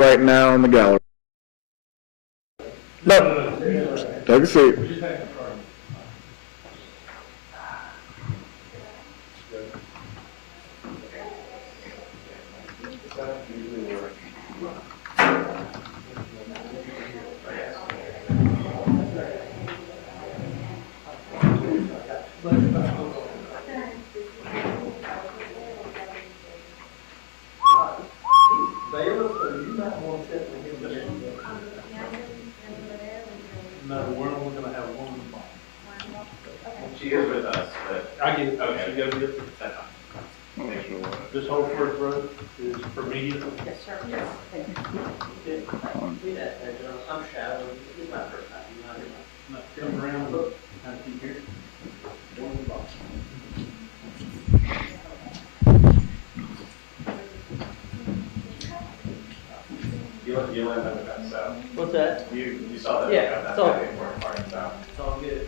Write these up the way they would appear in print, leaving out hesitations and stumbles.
right now in the gallery. No. Take a seat. No, we're only going to have one. She is with us, but I get it. okay. She goes with it. That's fine. This whole first row is for media. Yes, sir. Yes. I'm shallow. This is my first time. No, come around, look, kind of keep here. You learned that about so. What's that? You saw that. Yeah, That's so- the important part. So. It's all good.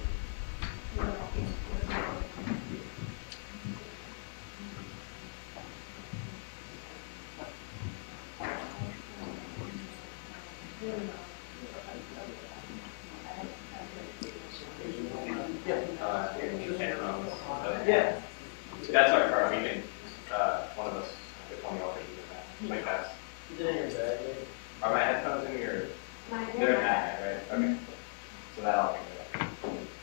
Yeah. That's our car. We can. One of us, if one of y'all can make that. Is it in your bag? Are my headphones in your? They're in that, right? Okay. So that'll.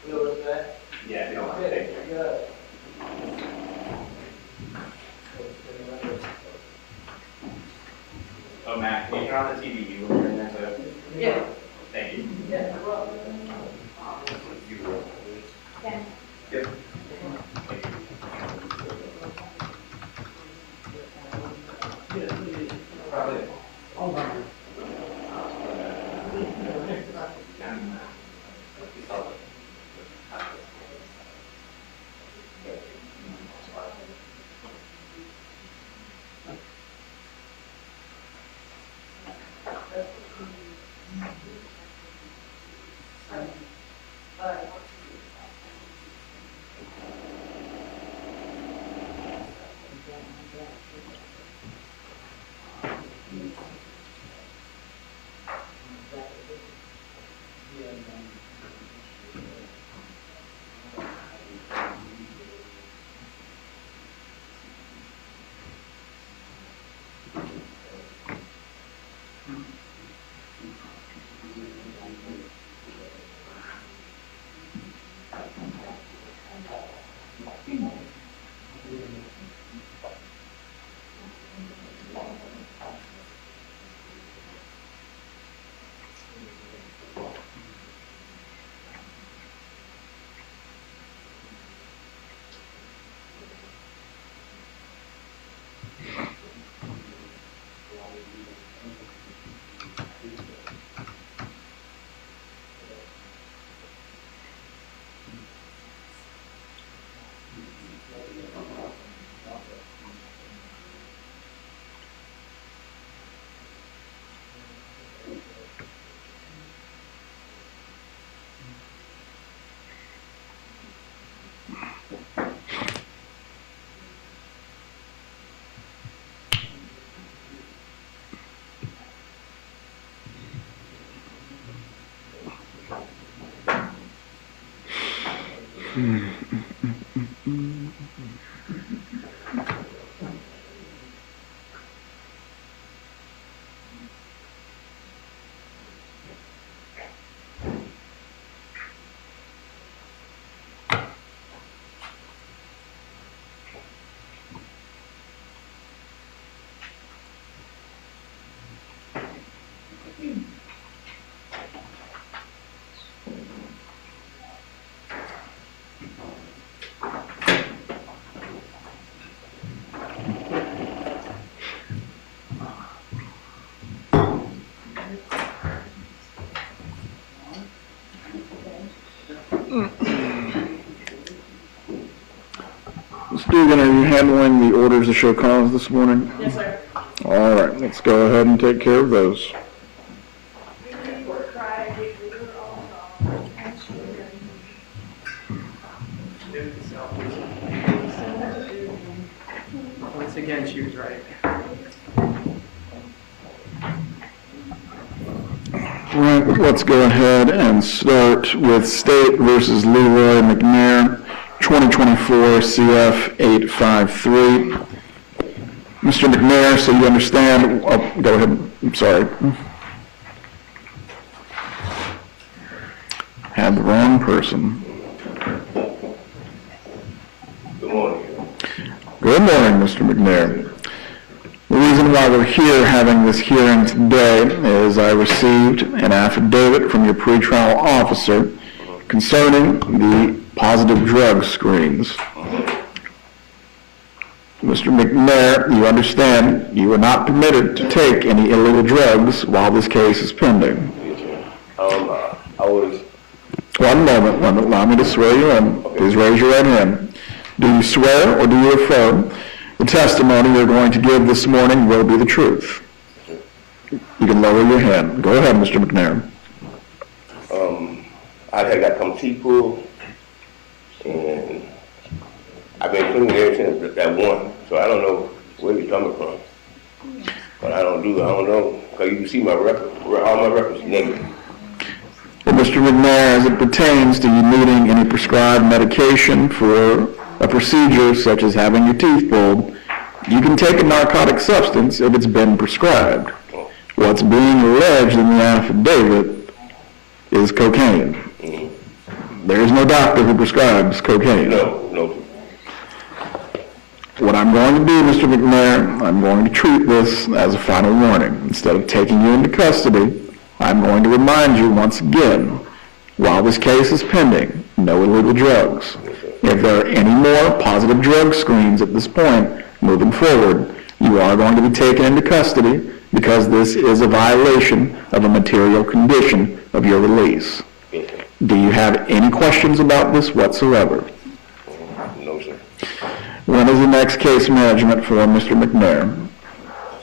You know what's that? Yeah, if you don't mind. Thank you. Good. Oh, Matt, can you turn on the TV? You were in there too. Yeah. Thank you. Yeah. Yep. Probably. Oh, my. Dugan, are you handling the orders to show cause this morning? Yes, sir. All right, let's go ahead and take care of those. Once again, she was right. Right, let's go ahead and start with State versus Leroy McNair, 2024 CF 853. Mr. McNair, so you understand, oh, go ahead, I'm sorry. Had the wrong person. Good morning. Good morning, Mr. McNair. The reason why we're here having this hearing today is I received an affidavit from your pretrial officer concerning the positive drug screens. Mr. McNair, you understand you are not permitted to take any illegal drugs while this case is pending. I was. One moment, allow me to swear you in. Please raise your right hand. Do you swear or do you affirm the testimony you're going to give this morning will be the truth? You can lower your hand. Go ahead, Mr. McNair. I had got some teapool, and I've been cleaning ever since that one, so I don't know where you're coming from. But I don't know, because you can see my record, all my records negative. Well, Mr. McNair, as it pertains to you needing any prescribed medication for a procedure such as having your teeth pulled, you can take a narcotic substance if it's been prescribed. What's being alleged in the affidavit is cocaine. There is no doctor who prescribes cocaine. No. What I'm going to do, Mr. McNair, I'm going to treat this as a final warning. Instead of taking you into custody, I'm going to remind you once again, while this case is pending, no illegal drugs. If there are any more positive drug screens at this point, moving forward, you are going to be taken into custody because this is a violation of a material condition of your release. Do you have any questions about this whatsoever? No, sir. When is the next case management for Mr. McNair?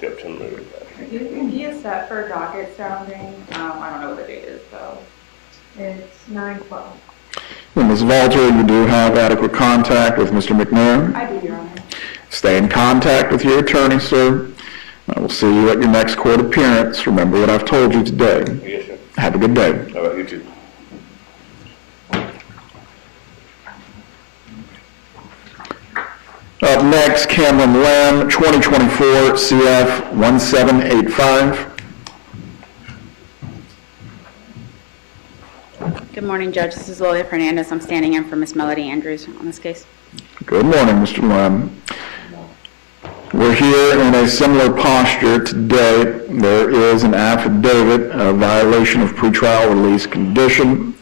September. He is set for docket sounding. I don't know what the date is, though. It's 9/12. Well, Ms. Valter, you do have adequate contact with Mr. McNair? I do, Your Honor. Stay in contact with your attorney, sir. I will see you at your next court appearance. Remember what I've told you today. Yes, sir. Have a good day. All right, you too. Up next, Cameron Lamb, 2024 CF 1785. Good morning, Judge. This is Lola Fernandez. I'm standing in for Miss Melody Andrews on this case. Good morning, Mr. Lamb. We're here in a similar posture today. There is an affidavit of violation of pretrial release condition.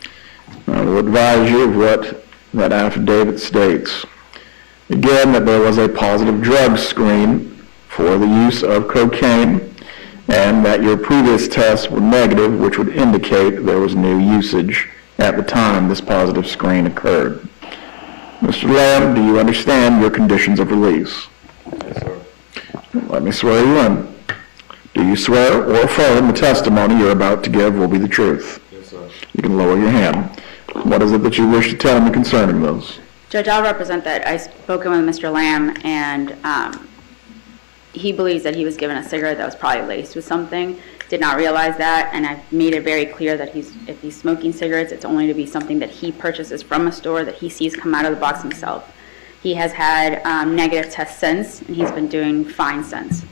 I will advise you of what that affidavit states. Again, that there was a positive drug screen for the use of cocaine and that your previous tests were negative, which would indicate there was new usage at the time this positive screen occurred. Mr. Lamb, do you understand your conditions of release? Yes, sir. Let me swear you in. Do you swear or affirm the testimony you're about to give will be the truth? Yes, sir. You can lower your hand. What is it that you wish to tell me concerning those? Judge, I'll represent that. I've spoken with Mr. Lamb, and he believes that he was given a cigarette that was probably laced with something. Did not realize that, and I've made it very clear that if he's smoking cigarettes, it's only to be something that he purchases from a store that he sees come out of the box himself. He has had negative tests since, and he's been doing fine since.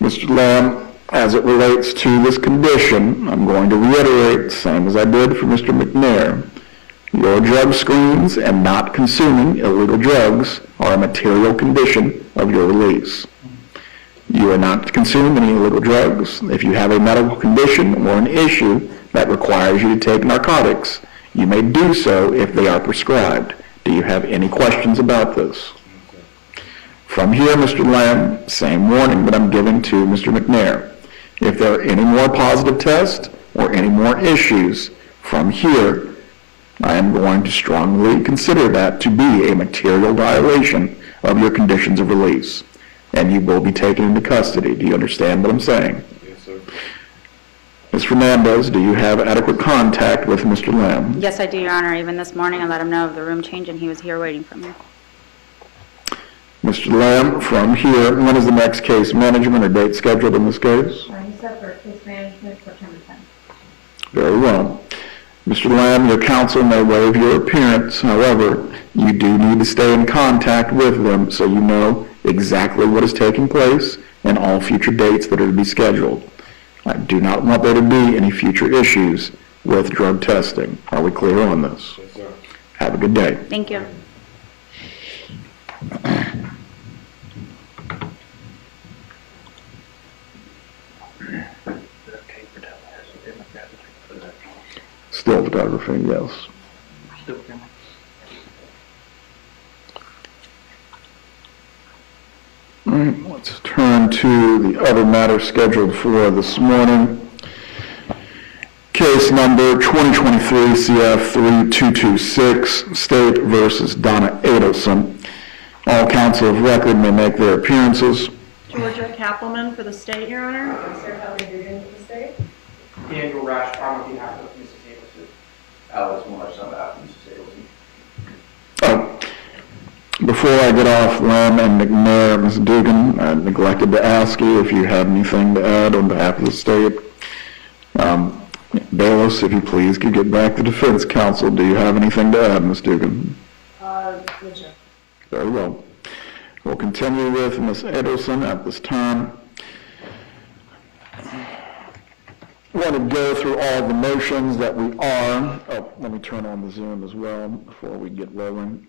Mr. Lamb, as it relates to this condition, I'm going to reiterate the same as I did for Mr. McNair. Your drug screens and not consuming illegal drugs are a material condition of your release. You are not to consume any illegal drugs. If you have a medical condition or an issue that requires you to take narcotics, you may do so if they are prescribed. Do you have any questions about this? From here, Mr. Lamb, same warning that I'm giving to Mr. McNair. If there are any more positive tests or any more issues from here, I am going to strongly consider that to be a material violation of your conditions of release, and you will be taken into custody. Do you understand what I'm saying? Yes, sir. Ms. Fernandez, do you have adequate contact with Mr. Lamb? Yes, I do, Your Honor. Even this morning, I let him know of the room change, and he was here waiting for me. Mr. Lamb, from here, when is the next case management or date scheduled in this case? He's set for case management Very well. Mr. Lamb, your counsel may waive your appearance. However, you do need to stay in contact with them so you know exactly what is taking place and all future dates that are to be scheduled. I do not want there to be any future issues with drug testing. Are we clear on this? Yes, sir. Have a good day. Thank you. Still photography, yes. All right, let's turn to the other matter scheduled for this morning. Case number 2023 CF 3226, State versus Donna Adelson. All counsel of record may make their appearances. Georgia Kappelman for the state, Your Honor. Daniel Rashbaum on behalf of Mrs. Adelson. Alex Morris on behalf of Mrs. Adelson. Oh, before I get off Lamb and McNair, Ms. Dugan, I neglected to ask you if you had anything to add on behalf of the state. Bailiffs, if you please, could get back to defense counsel. Do you have anything to add, Ms. Dugan? Very well. We'll continue with Ms. Adelson at this time. I want to go through all the motions that we are. Oh, let me turn on the Zoom as well before we get rolling.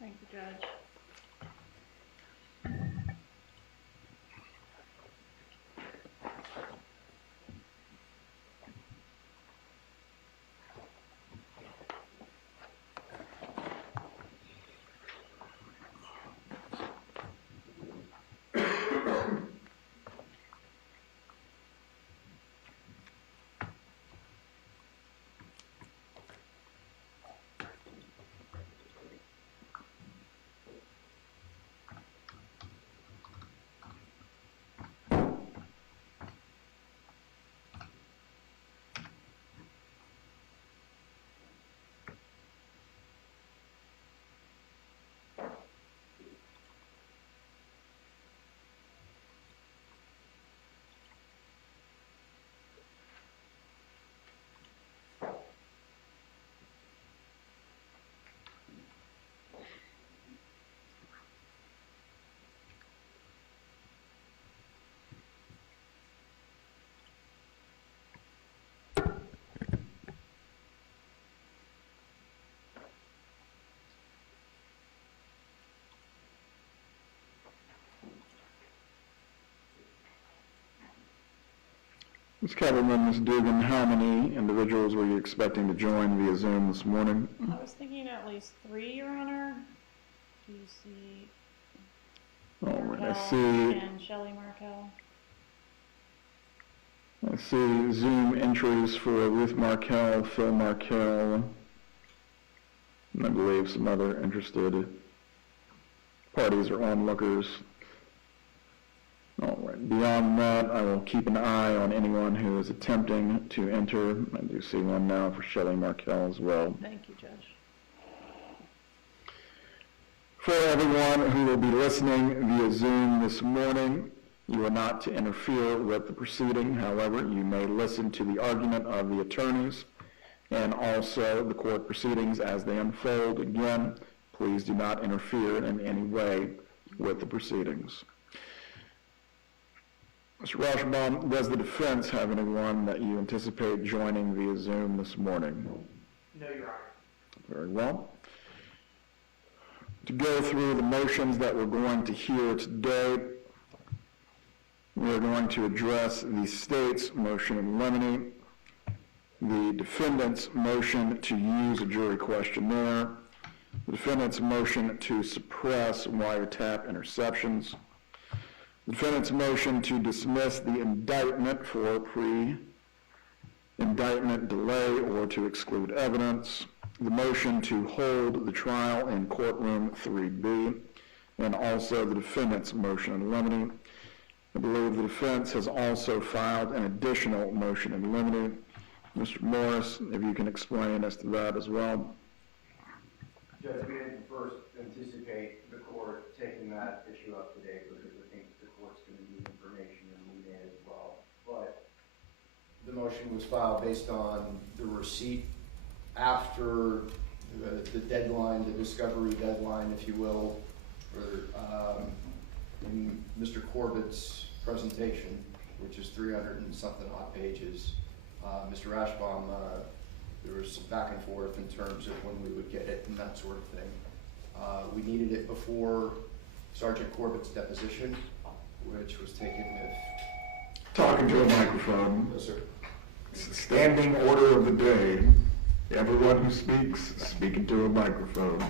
Thank you, Judge. Ms. Kappelman, Ms. Dugan, how many individuals were you expecting to join via Zoom this morning? I was thinking at least 3, Your Honor. Do you see All right, Markel I see. and Shelley Markel? I see Zoom entries for Ruth Markel, Phil Markel, and I believe some other interested parties or onlookers. All right, beyond that, I will keep an eye on anyone who is attempting to enter. I do see one now for Shelley Markel as well. Thank you, Judge. For everyone who will be listening via Zoom this morning, you are not to interfere with the proceeding. However, you may listen to the argument of the attorneys and also the court proceedings as they unfold. Again, please do not interfere in any way with the proceedings. Mr. Rashbaum, does the defense have anyone that you anticipate joining via Zoom this morning? No, Your Honor. Very well. To go through the motions that we're going to hear today, we're going to address the state's motion in Lemony, the defendant's motion to use a jury questionnaire, the defendant's motion to suppress wiretap interceptions, the defendant's motion to dismiss the indictment for pre-indictment delay or to exclude evidence, the motion to hold the trial in courtroom 3B, and also the defendant's motion in limine. I believe the defense has also filed an additional motion in limine. Mr. Morris, if you can explain as to that as well. Judge, we didn't first anticipate the court taking that issue up today because we think the court's going to need information and need it as well. But the motion was filed based on the receipt after the deadline, the discovery deadline, if you will, for in Mr. Corbett's presentation, which is 300 and something odd pages. Mr. Ashbaum, there was some back and forth in terms of when we would get it and that sort of thing. We needed it before Sergeant Corbett's deposition, which was taken with... Talking to a microphone. Yes, sir. Standing order of the day. Everyone who speaks, speaking to a microphone.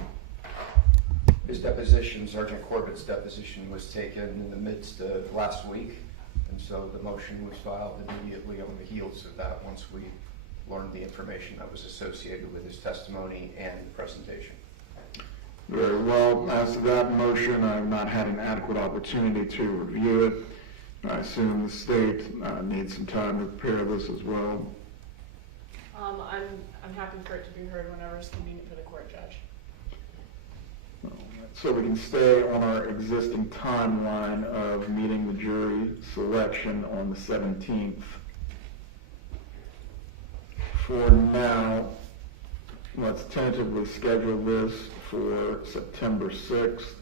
His deposition, Sergeant Corbett's deposition, was taken in the midst of last week, and so the motion was filed immediately on the heels of that once we learned the information that was associated with his testimony and the presentation. Very well. As to that motion, I have not had an adequate opportunity to review it. I assume the state needs some time to prepare this as well. I'm happy for it to be heard whenever it's convenient for the court judge. So we can stay on our existing timeline of meeting the jury selection on the 17th. For now, let's tentatively schedule this for September 6th.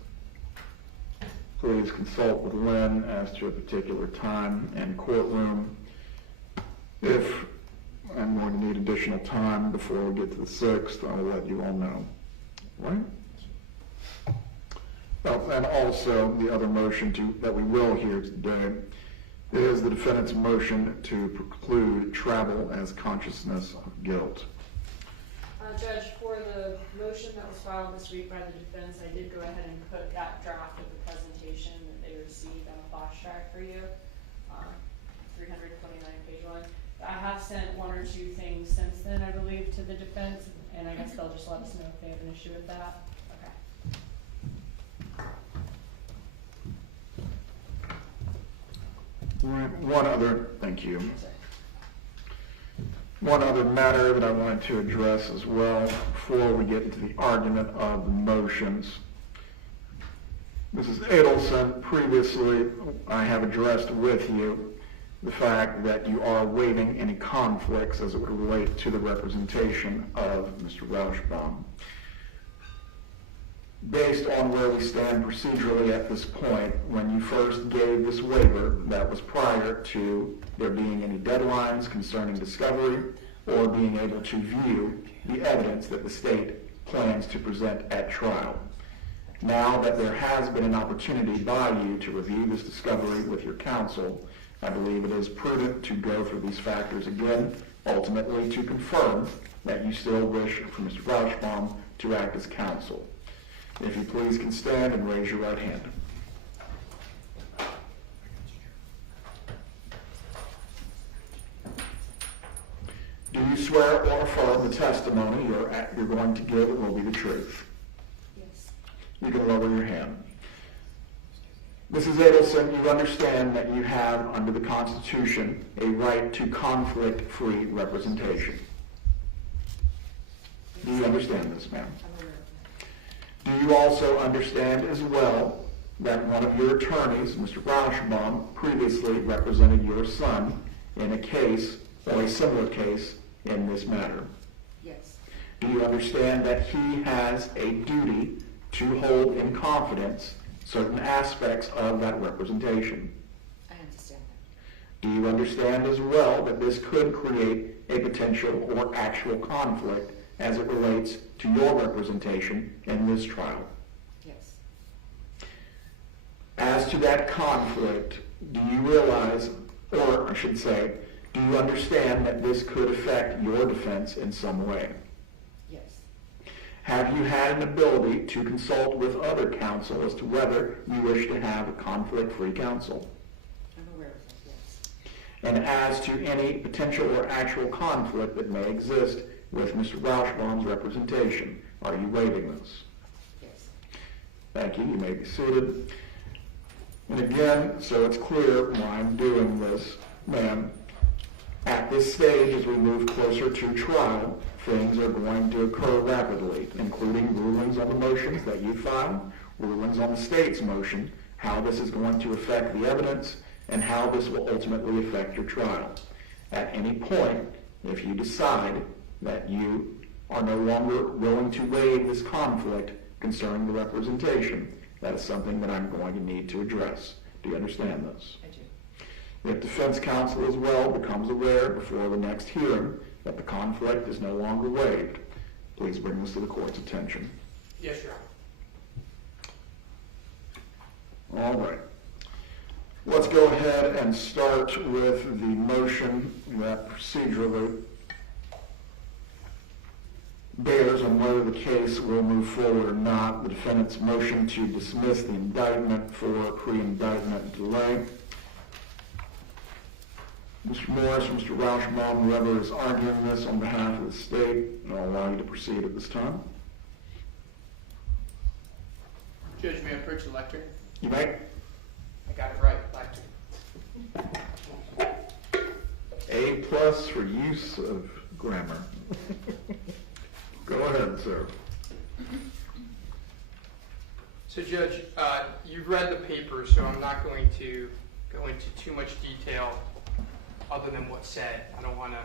Please consult with Lynn as to a particular time and courtroom. If I'm going to need additional time before we get to the 6th, I will let you all know. Right? Oh, and also, the other motion that we will hear today is the defendant's motion to preclude travel as consciousness of guilt. Judge, for the motion that was filed this week by the defense, I did go ahead and put that draft of the presentation that they received on a flash drive for you, 329-page one. I have sent one or two things since then, I believe, to the defense, and I guess they'll just let us know if they have an issue with that. Right. Thank you. One other matter that I wanted to address as well before we get into the argument of the motions. Mrs. Adelson, previously I have addressed with you the fact that you are waiving any conflicts as it would relate to the representation of Mr. Rauschbaum. Based on where we stand procedurally at this point, when you first gave this waiver, that was prior to there being any deadlines concerning discovery or being able to view the evidence that the state plans to present at trial. Now that there has been an opportunity by you to review this discovery with your counsel, I believe it is prudent to go through these factors again, ultimately to confirm that you still wish for Mr. Rauschbaum to act as counsel. If you please can stand and raise your right hand. Do you swear or affirm the testimony you're going to give will be the truth? Yes. You can lower your hand. Mrs. Adelson, you understand that you have, under the Constitution, a right to conflict-free representation. Do you understand this, ma'am? Do you also understand as well that one of your attorneys, Mr. Rauschbaum, previously represented your son in a case or a similar case in this matter? Yes. Do you understand that he has a duty to hold in confidence certain aspects of that representation? I understand that. Do you understand as well that this could create a potential or actual conflict as it relates to your representation in this trial? Yes. As to that conflict, do you realize, or I should say, do you understand that this could affect your defense in some way? Yes. Have you had an ability to consult with other counsel as to whether you wish to have a conflict-free counsel? I'm aware of that, yes. And as to any potential or actual conflict that may exist with Mr. Rauschbaum's representation, are you waiving this? Yes. Thank you. You may be seated. And again, so it's clear why I'm doing this, ma'am, at this stage, as we move closer to trial, things are going to occur rapidly, including rulings on the motions that you file, rulings on the state's motion, how this is going to affect the evidence, and how this will ultimately affect your trial. at any point, if you decide that you are no longer willing to waive this conflict concerning the representation, that is something that I'm going to need to address. Do you understand this? I do. If defense counsel as well becomes aware before the next hearing that the conflict is no longer waived, please bring this to the court's attention. Yes, Your Honor. All right. Let's go ahead and start with the motion that procedurally bears on whether the case will move forward or not. The defendant's motion to dismiss the indictment for pre-indictment delay. Mr. Morris, Mr. Rauschbaum, whoever is arguing this on behalf of the state, I'll allow you to proceed at this time. Judge, may I approach the lectern? You may. I got it right, lectern. A+ for use of grammar. Go ahead, sir. So, Judge, you've read the paper, so I'm not going to go into too much detail other than what's said. I don't want to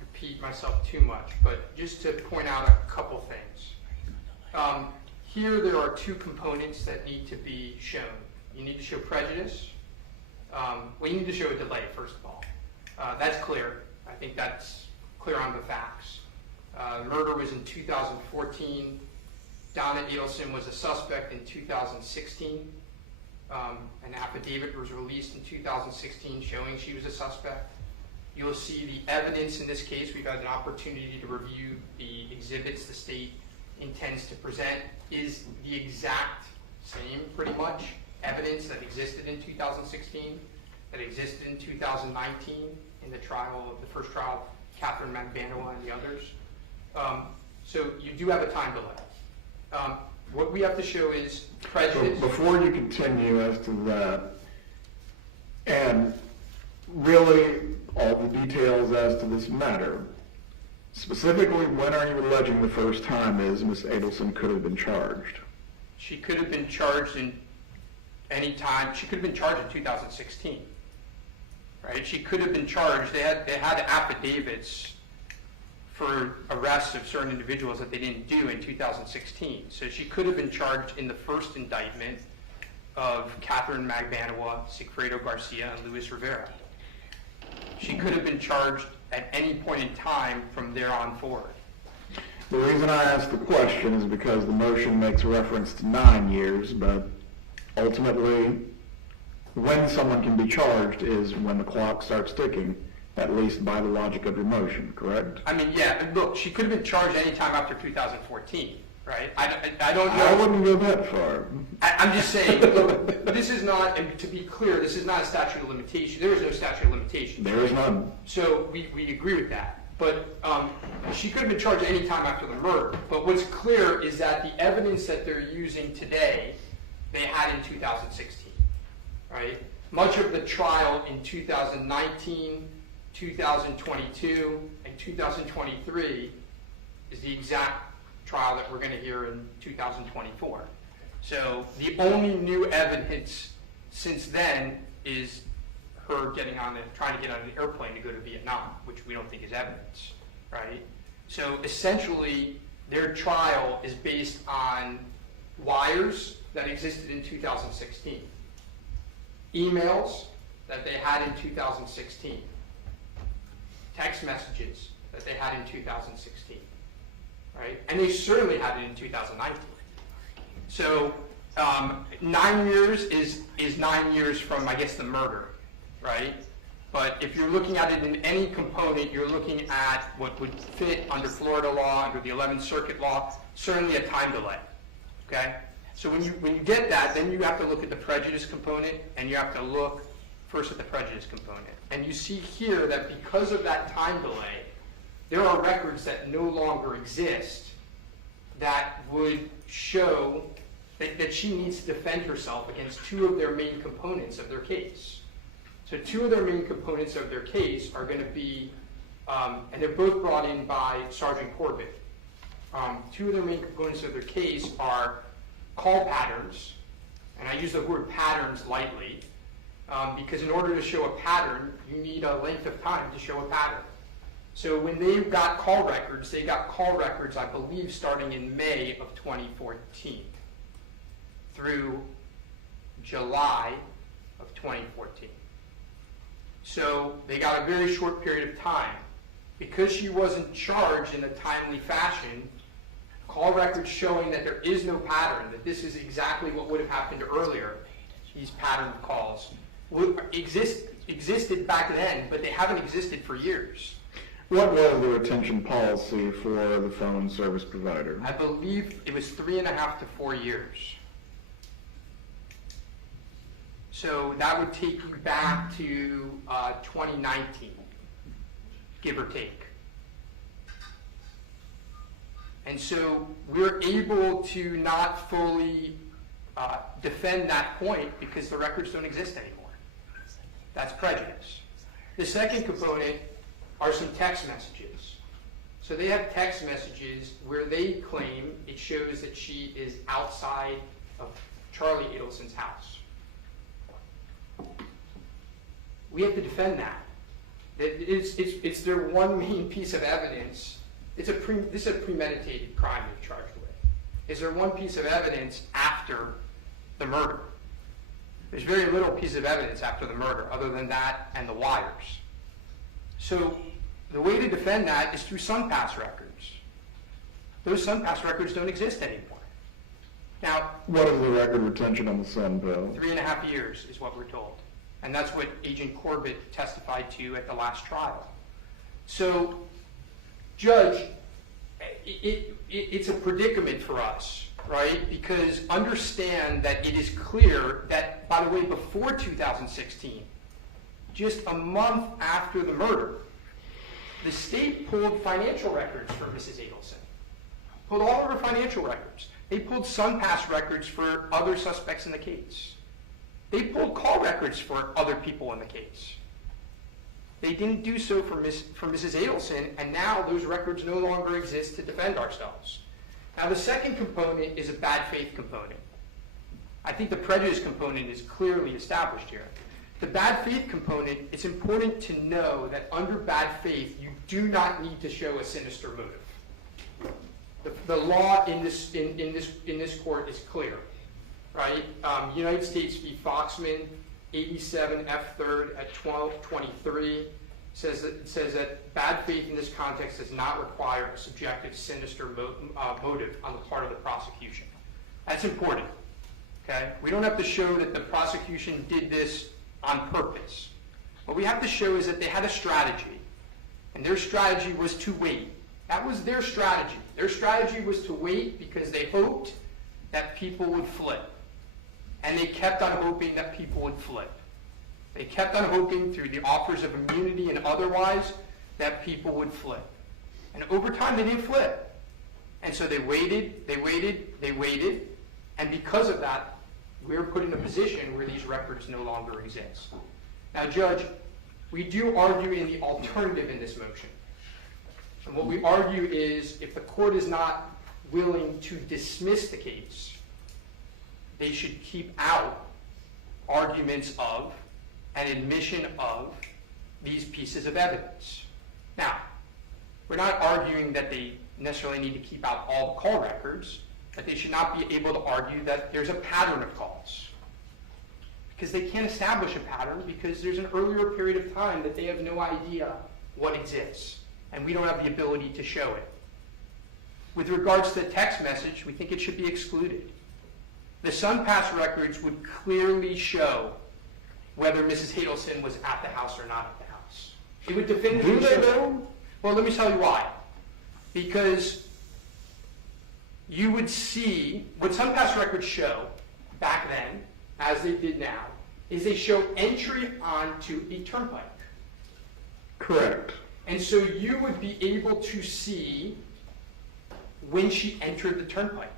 repeat myself too much, but just to point out a couple things. Here there are two components that need to be shown. You need to show prejudice. Well, you need to show a delay, first of all. That's clear. I think that's clear on the facts. Murder was in 2014. Donna Adelson was a suspect in 2016. An affidavit was released in 2016 showing she was a suspect. You'll see the evidence in this case. We've had an opportunity to review the exhibits the state intends to present is the exact same, pretty much, evidence that existed in 2016, that existed in 2019 in the trial of the first trial, Catherine Magbanua and the others. So you do have a time delay. What we have to show is prejudice. So before you continue as to that, and really all the details as to this matter, specifically, when are you alleging the first time is Ms. Adelson could have been charged? She could have been charged in any time. She could have been charged in 2016, right? She could have been charged. They had affidavits for arrests of certain individuals that they didn't do in 2016. So she could have been charged in the first indictment of Catherine Magbanua, Sigfredo Garcia, and Luis Rivera. She could have been charged at any point in time from there on forward. The reason I ask the question is because the motion makes reference to 9 years, but ultimately, when someone can be charged is when the clock starts ticking, at least by the logic of your motion, correct? I mean, yeah, look, she could have been charged any time after 2014, right? I don't know. I wouldn't go that far. I'm just saying, look, this is not, and to be clear, this is not a statute of limitation. There is no statute of limitation. There is none. So we agree with that. But she could have been charged any time after the murder. But what's clear is that the evidence that they're using today, they had in 2016, right? Much of the trial in 2019, 2022, and 2023 is the exact trial that we're going to hear in 2024. So the only new evidence since then is her trying to get on an airplane to go to Vietnam, which we don't think is evidence, right? So essentially, their trial is based on wires that existed in 2016, emails that they had in 2016, text messages that they had in 2016, right? And they certainly had it in 2019. So 9 years is 9 years from, I guess, the murder, right? But if you're looking at it in any component, you're looking at what would fit under Florida law, under the 11th Circuit law, certainly a time delay, okay? So when you get that, then you have to look at the prejudice component, and you have to look first at the prejudice component. And you see here that because of that time delay, there are records that no longer exist that would show that she needs to defend herself against two of their main components of their case. So two of their main components of their case are going to be, and they're both brought in by Sergeant Corbett. Two of their main components of their case are call patterns, and I use the word patterns lightly, because in order to show a pattern, you need a length of time to show a pattern. So when they got call records, I believe, starting in May of 2014 through July of 2014. So they got a very short period of time. Because she wasn't charged in a timely fashion, call records showing that there is no pattern, that this is exactly what would have happened earlier, these pattern calls, existed back then, but they haven't existed for years. What was the retention policy for the phone service provider? I believe it was 3.5 to 4 years. So that would take you back to 2019, give or take. And so we're able to not fully defend that point because the records don't exist anymore. That's prejudice. The second component are some text messages. So they have text messages where they claim it shows that she is outside of Charlie Adelson's house. We have to defend that. It's their one main piece of evidence. This is a premeditated crime they're charged with. Is there one piece of evidence after the murder? There's very little piece of evidence after the murder other than that and the wires. So the way to defend that is through SunPass records. Those SunPass records don't exist anymore. Now, what is the record retention on the SunPass? 3.5 years is what we're told. And that's what Agent Corbett testified to at the last trial. So, Judge, it's a predicament for us, right? Because understand that it is clear that, by the way, before 2016, just a month after the murder, the state pulled financial records for Mrs. Adelson. Pulled all of her financial records. They pulled SunPass records for other suspects in the case. They pulled call records for other people in the case. They didn't do so for Mrs. Adelson, and now those records no longer exist to defend ourselves. Now, the second component is a bad faith component. I think the prejudice component is clearly established here. The bad faith component, it's important to know that under bad faith, you do not need to show a sinister motive. The law in this court is clear. Right? United States v. Foxman, 87 F. 3rd at 1223, says that bad faith in this context does not require a subjective, sinister motive on the part of the prosecution. That's important. Okay? We don't have to show that the prosecution did this on purpose. What we have to show is that they had a strategy, and their strategy was to wait. That was their strategy. Their strategy was to wait because they hoped that people would flip. And they kept on hoping that people would flip. They kept on hoping through the offers of immunity and otherwise that people would flip. And over time, they didn't flip. And so they waited, and because of that, we're put in a position where these records no longer exist. Now, Judge, we do argue in the alternative in this motion. And what we argue is if the court is not willing to dismiss the case, they should keep out arguments of and admission of these pieces of evidence. Now, we're not arguing that they necessarily need to keep out all the call records, but they should not be able to argue that there's a pattern of calls. Because they can't establish a pattern because there's an earlier period of time that they have no idea what exists, and we don't have the ability to show it. With regards to the text message, we think it should be excluded. The SunPass records would clearly show whether Mrs. Adelson was at the house or not at the house. It would definitively show. Do they know? Well, let me tell you why. Because you would see, what SunPass records show back then, as they did now, is they show entry onto a turnpike. Correct. And so you would be able to see when she entered the turnpike.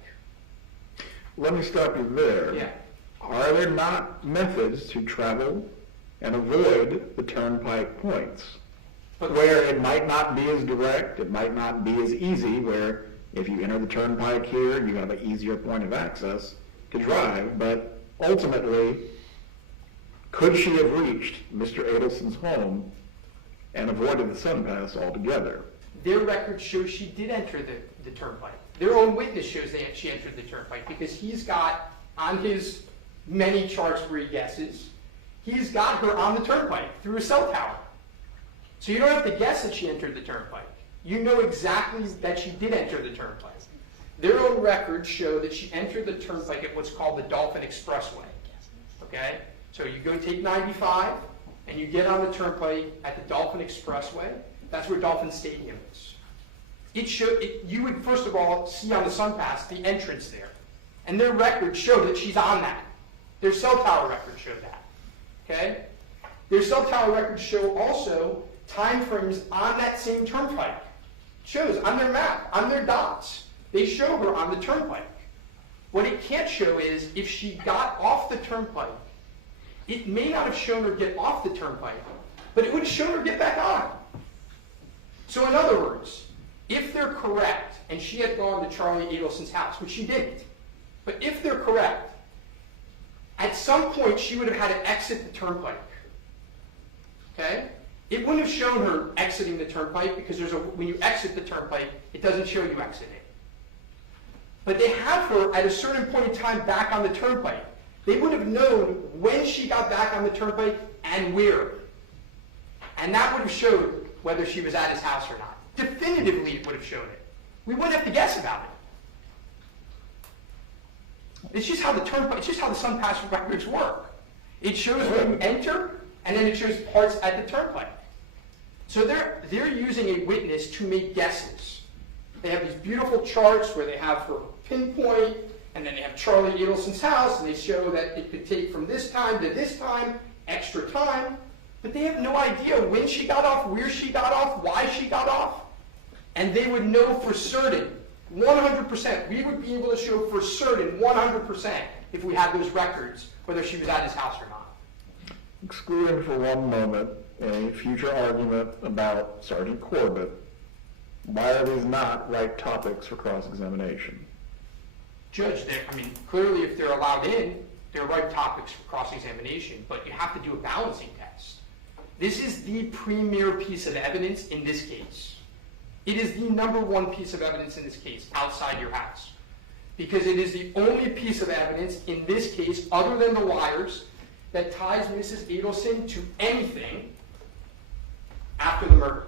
Let me stop you there. Yeah. Are there not methods to travel and avoid the turnpike points? Where it might not be as direct, it might not be as easy, where if you enter the turnpike here, you have an easier point of access to drive, but ultimately, Could she have reached Mr. Adelson's home and avoided the SunPass altogether? Their record shows she did enter the turnpike. Their own witness shows that she entered the turnpike because he's got, on his many charts where he guesses, he's got her on the turnpike through a cell tower. So you don't have to guess that she entered the turnpike. You know exactly that she did enter the turnpike. Their own records show that she entered the turnpike at what's called the Dolphin Expressway. Okay? So you go take 95, and you get on the turnpike at the Dolphin Expressway. That's where Dolphin Stadium is. You would, first of all, see on the SunPass the entrance there. And their records show that she's on that. Their cell tower records show that. Okay? Their cell tower records show also time frames on that same turnpike. Shows on their map, on their dots. They show her on the turnpike. What it can't show is if she got off the turnpike, it may not have shown her get off the turnpike, but it would have shown her get back on. So in other words, if they're correct, and she had gone to Charlie Adelson's house, which she didn't, but if they're correct, at some point she would have had to exit the turnpike. Okay? It wouldn't have shown her exiting the turnpike because when you exit the turnpike, it doesn't show you exiting. But they have her at a certain point in time back on the turnpike. They would have known when she got back on the turnpike and where. And that would have showed whether she was at his house or not. Definitively, it would have shown it. We wouldn't have to guess about it. It's just how the SunPass records work. It shows when you enter, and then it shows parts at the turnpike. So they're using a witness to make guesses. They have these beautiful charts where they have her pinpoint, and then they have Charlie Adelson's house, and they show that it could take from this time to this time, extra time, but they have no idea when she got off, where she got off, why she got off. And they would know for certain, 100%, we would be able to show for certain, 100%, if we had those records, whether she was at his house or not. Excluding for one moment a future argument about Sergeant Corbett, why are these not right topics for cross-examination? Judge, clearly if they're allowed in, they're right topics for cross-examination, but you have to do a balancing test. This is the premier piece of evidence in this case. It is the number one piece of evidence in this case, outside your house. Because it is the only piece of evidence in this case, other than the wires, that ties Mrs. Adelson to anything after the murder.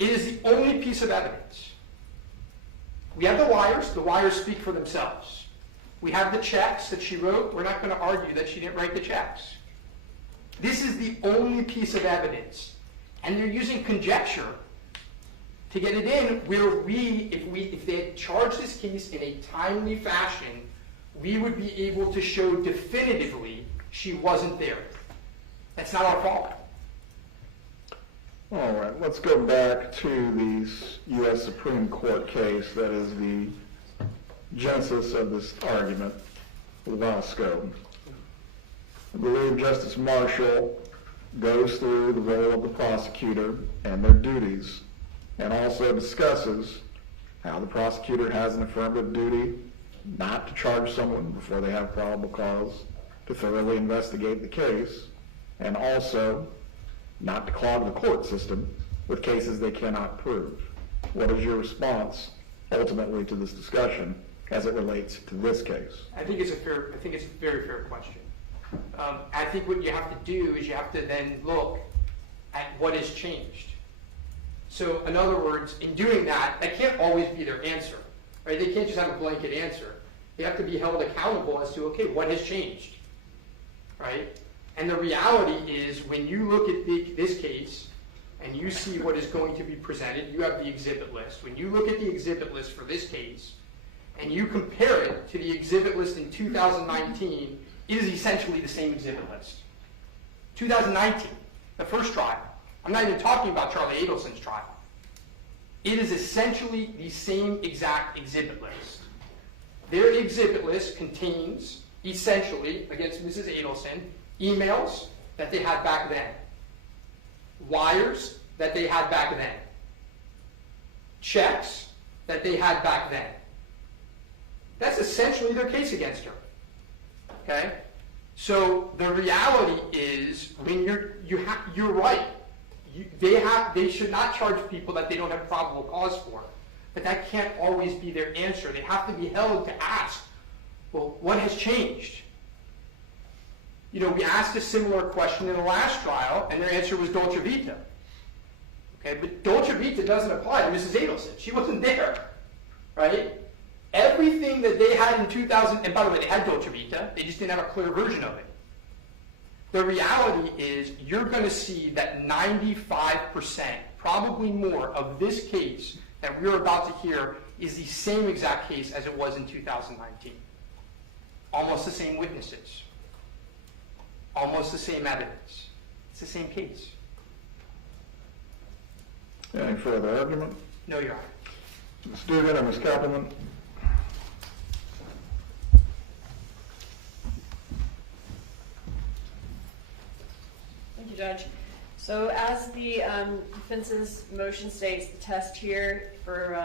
It is the only piece of evidence. We have the wires speak for themselves. We have the checks that she wrote. We're not going to argue that she didn't write the checks. This is the only piece of evidence. And they're using conjecture to get it in where if they had charged this case in a timely fashion, we would be able to show definitively she wasn't there. That's not our fault. All right, let's go back to the U.S. Supreme Court case that is the genesis of this argument, Levasco. I believe Justice Marshall goes through the role of the prosecutor and their duties, and also discusses how the prosecutor has an affirmative duty not to charge someone before they have probable cause, to thoroughly investigate the case, and also not to clog the court system with cases they cannot prove. What is your response ultimately to this discussion as it relates to this case? I think it's a very fair question. I think what you have to do is you have to then look at what has changed. So in other words, in doing that can't always be their answer. Right? They can't just have a blanket answer. They have to be held accountable as to, okay, what has changed? Right? And the reality is when you look at this case and you see what is going to be presented, you have the exhibit list. When you look at the exhibit list for this case and you compare it to the exhibit list in 2019, it is essentially the same exhibit list. 2019, the first trial. I'm not even talking about Charlie Adelson's trial. It is essentially the same exact exhibit list. Their exhibit list contains, essentially, against Mrs. Adelson, emails that they had back then, wires that they had back then, checks that they had back then. That's essentially their case against her. Okay? So the reality is, I mean, you're right. They should not charge people that they don't have probable cause for. But that can't always be their answer. They have to be held to ask, well, what has changed? You know, we asked a similar question in the last trial, and their answer was dolce vita. Okay, but dolce vita doesn't apply to Mrs. Adelson. She wasn't there, right? Everything that they had in 2000, and by the way, they had dolce vita, they just didn't have a clear version of it. The reality is you're going to see that 95%, probably more, of this case that we're about to hear is the same exact case as it was in 2019. Almost the same witnesses. Almost the same evidence. It's the same case. Any further argument? No, Your Honor. Ms. Dugan and Ms. Kappelman? Thank you, Judge. So as the defense's motion states, the test here for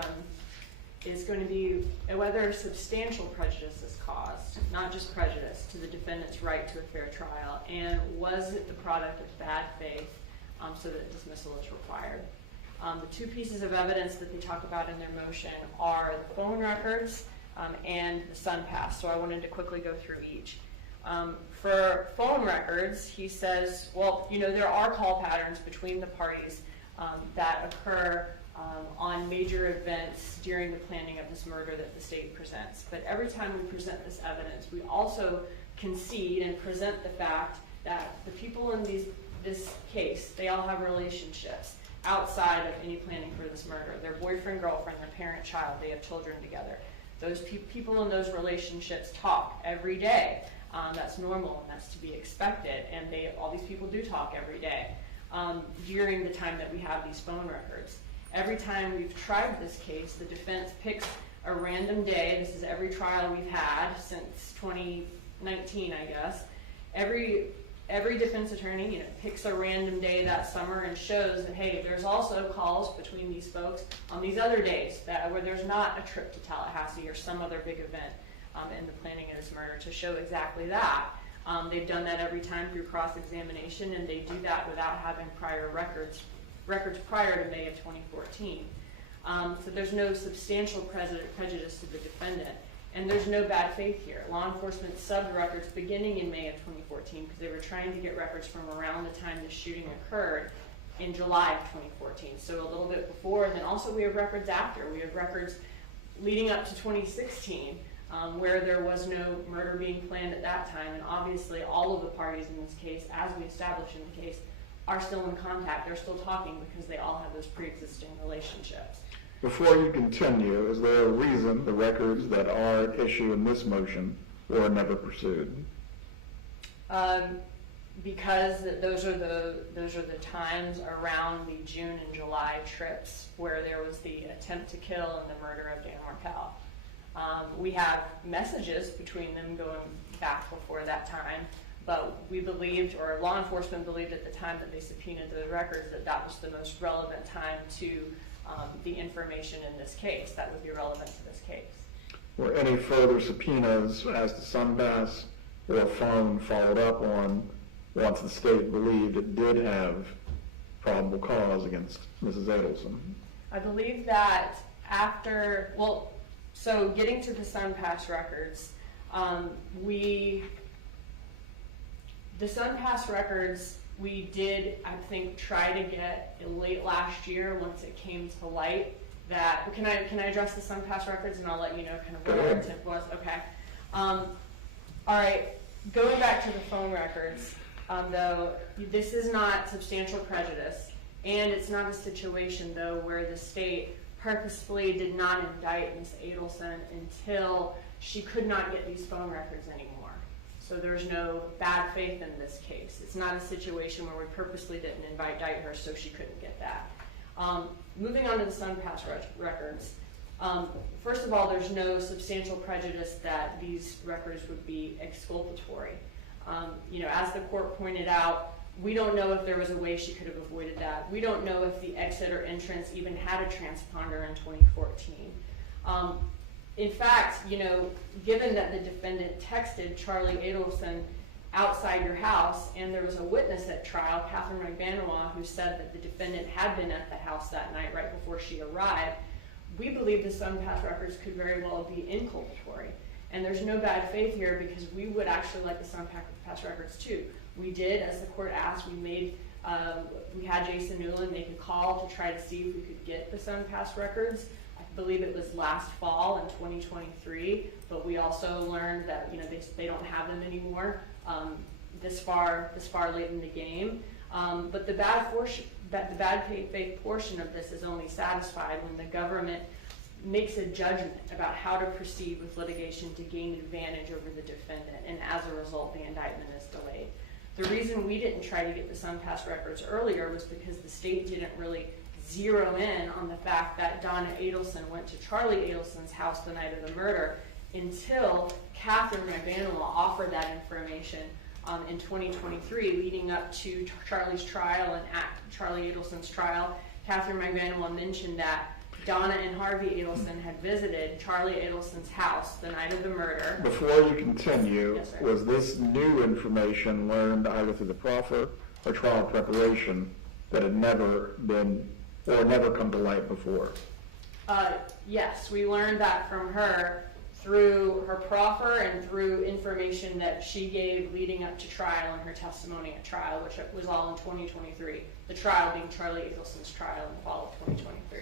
is going to be whether substantial prejudice is caused, not just prejudice, to the defendant's right to a fair trial, and was it the product of bad faith so that dismissal is required. The two pieces of evidence that they talk about in their motion are the phone records and the SunPass, so I wanted to quickly go through each. For phone records, he says, well, you know, there are call patterns between the parties that occur on major events during the planning of this murder that the state presents. But every time we present this evidence, we also concede and present the fact that the people in this case, they all have relationships outside of any planning for this murder. Their boyfriend, girlfriend, their parent, child, they have children together. Those people in those relationships talk every day. That's normal and that's to be expected. And all these people do talk every day during the time that we have these phone records. Every time we've tried this case, the defense picks a random day. This is every trial we've had since 2019, I guess. Every defense attorney, you know, picks a random day that summer and shows that, hey, there's also calls between these folks on these other days where there's not a trip to Tallahassee or some other big event in the planning of this murder to show exactly that. They've done that every time through cross-examination, and they do that without having prior records prior to May of 2014. So there's no substantial prejudice to the defendant, and there's no bad faith here. Law enforcement subbed records beginning in May of 2014 because they were trying to get records from around the time the shooting occurred in July of 2014, so a little bit before, and then also we have records after. We have records leading up to 2016 where there was no murder being planned at that time, and obviously all of the parties in this case, as we established in the case, are still in contact. They're still talking because they all have those pre-existing relationships. Before you continue, is there a reason the records that are at issue in this motion were never pursued? Because those are the times around the June and July trips where there was the attempt to kill and the murder of Dan Markel. We have messages between them going back before that time, but we believed, or law enforcement believed at the time that they subpoenaed the records, that that was the most relevant time to the information in this case that would be relevant to this case. Were any further subpoenas as to SunPass or phone followed up on once the state believed it did have probable cause against Mrs. Adelson? I believe that after, well, so getting to the SunPass records, the SunPass records we did, I think, try to get late last year once it came to light. That can I address the SunPass records and I'll let you know kind of where the tip was. Okay. All right. Going back to the phone records, though, this is not substantial prejudice, and it's not a situation though where the state purposefully did not indict Ms. Adelson until she could not get these phone records anymore. So there's no bad faith in this case. It's not a situation where we purposely didn't indict her so she couldn't get that. Moving on to the SunPass records. First of all, there's no substantial prejudice that these records would be exculpatory. As the court pointed out, we don't know if there was a way she could have avoided that. We don't know if the exit or entrance even had a transponder in 2014. In fact, given that the defendant texted Charlie Adelson outside your house, and there was a witness at trial, Catherine McBanois, who said that the defendant had been at the house that night right before she arrived, we believe the SunPass records could very well be inculpatory. And there's no bad faith here because we would actually like the SunPass records too. We did, as the court asked, we had Jason Newland make a call to try to see if we could get the SunPass records. I believe it was last fall in 2023, but we also learned that they don't have them anymore this far late in the game. But the bad faith portion of this is only satisfied when the government makes a judgment about how to proceed with litigation to gain advantage over the defendant, and as a result, the indictment is delayed. The reason we didn't try to get the SunPass records earlier was because the state didn't really zero in on the fact that Donna Adelson went to Charlie Adelson's house the night of the murder until Catherine McBanois offered that information in 2023, leading up to Charlie's trial and at Charlie Adelson's trial. Catherine McBanois mentioned that Donna and Harvey Adelson had visited Charlie Adelson's house the night of the murder. Before you continue, Yes, sir. was this new information learned either through the proffer or trial preparation that had never been or never come to light before? Yes, we learned that from her through her proffer and through information that she gave leading up to trial and her testimony at trial, which was all in 2023. The trial being Charlie Adelson's trial in the fall of 2023.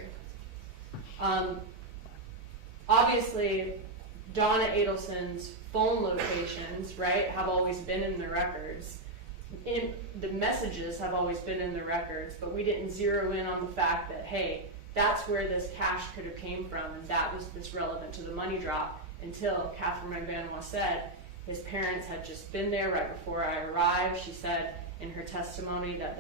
Obviously, Donna Adelson's phone locations, right, have always been in the records. The messages have always been in the records, but we didn't zero in on the fact that, hey, that's where this cash could have came from, and that was this relevant to the money drop, until Catherine McBanois said his parents had just been there right before I arrived. She said in her testimony that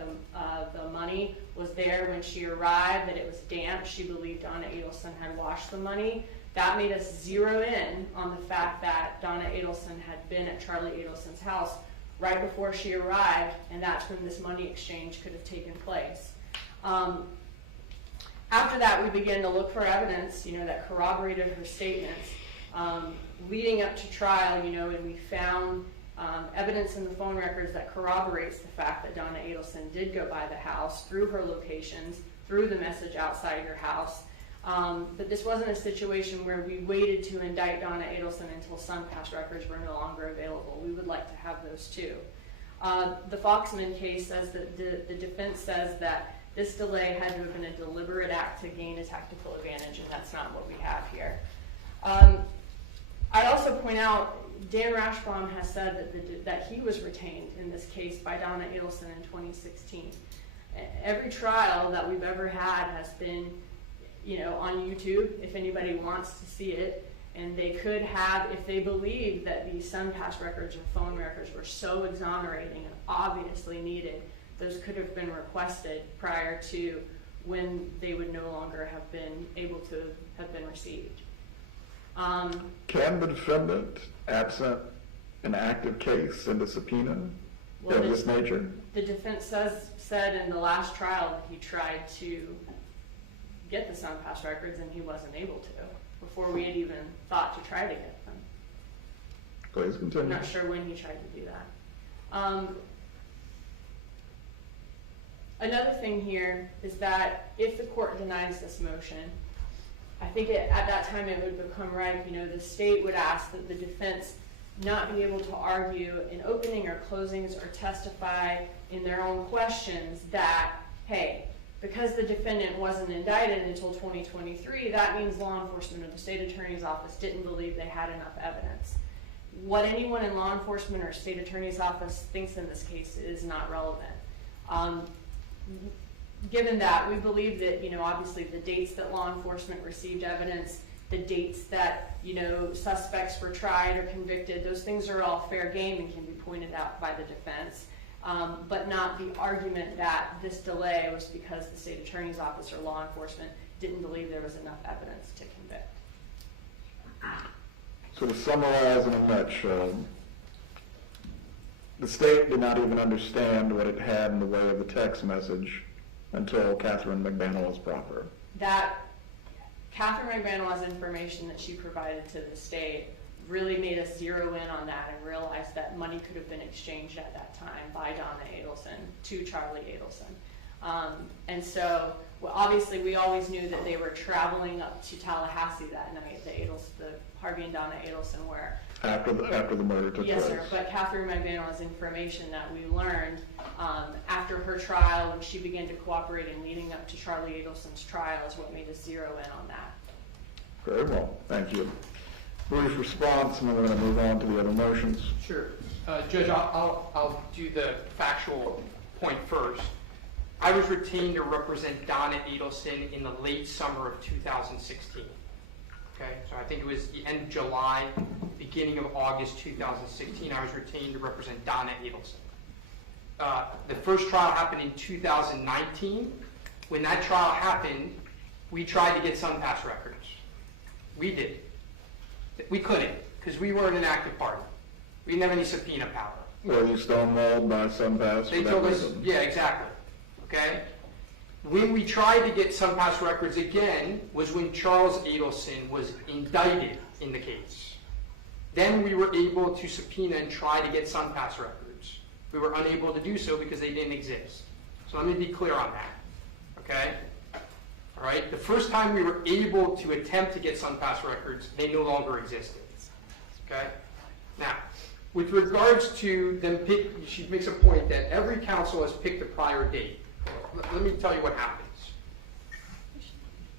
the money was there when she arrived, that it was damp. She believed Donna Adelson had washed the money. That made us zero in on the fact that Donna Adelson had been at Charlie Adelson's house right before she arrived, and that's when this money exchange could have taken place. After that, we began to look for evidence, that corroborated her statements. Leading up to trial, and we found evidence in the phone records that corroborates the fact that Donna Adelson did go by the house through her locations, through the message outside her house. But this wasn't a situation where we waited to indict Donna Adelson until SunPass records were no longer available. We would like to have those too. The Foxman case says that the defense says that this delay had to have been a deliberate act to gain a tactical advantage, and that's not what we have here. I'd also point out, Dan Rashbaum has said that he was retained in this case by Donna Adelson in 2016. Every trial that we've ever had has been, on YouTube, if anybody wants to see it, and they could have, if they believe that these SunPass records or phone records were so exonerating and obviously needed, those could have been requested prior to when they would no longer have been able to have been received. Can the defendant, absent an active case, send a subpoena of this nature? The defense said in the last trial that he tried to get the SunPass records and he wasn't able to before we had even thought to try to get them. Please continue. I'm not sure when he tried to do that. Another thing here is that if the court denies this motion, I think at that time it would become right, the state would ask that the defense not be able to argue in opening or closings or testify in their own questions that, hey, because the defendant wasn't indicted until 2023, that means law enforcement or the state attorney's office didn't believe they had enough evidence. What anyone in law enforcement or state attorney's office thinks in this case is not relevant. Given that, we believe that, obviously the dates that law enforcement received evidence, the dates that, suspects were tried or convicted, those things are all fair game and can be pointed out by the defense, but not the argument that this delay was because the state attorney's office or law enforcement didn't believe there was enough evidence to convict. So to summarize in a nutshell, the state did not even understand what it had in the way of the text message until Catherine McBanois' proffer. That Catherine McBanois' information that she provided to the state really made us zero in on that and realized that money could have been exchanged at that time by Donna Adelson to Charlie Adelson. And so, well, obviously, we always knew that they were traveling up to Tallahassee that night, the Harvey and Donna Adelson were. After the murder took place. Yes, sir, but Catherine McDaniel's information that we learned after her trial, when she began to cooperate and leading up to Charlie Adelson's trial, is what made us zero in on that. Very well, thank you. Brief response, and then we're going to move on to the other motions. Sure. Judge, I'll do the factual point first. I was retained to represent Donna Adelson in the late summer of 2016. Okay, so I think it was the end of July, beginning of August 2016, I was retained to represent Donna Adelson. The first trial happened in 2019. When that trial happened, we tried to get SunPass records. We did. We couldn't, because we weren't an active party. We didn't have any subpoena power. Were you stonewalled by SunPass? They told us, yeah, exactly. Okay? When we tried to get SunPass records again was when Charles Adelson was indicted in the case. Then we were able to subpoena and try to get SunPass records. We were unable to do so because they didn't exist. So let me be clear on that. Okay? All right? The first time we were able to attempt to get SunPass records, they no longer existed. Okay? Now, with regards to them she makes a point that every counsel has picked a prior date. Let me tell you what happens.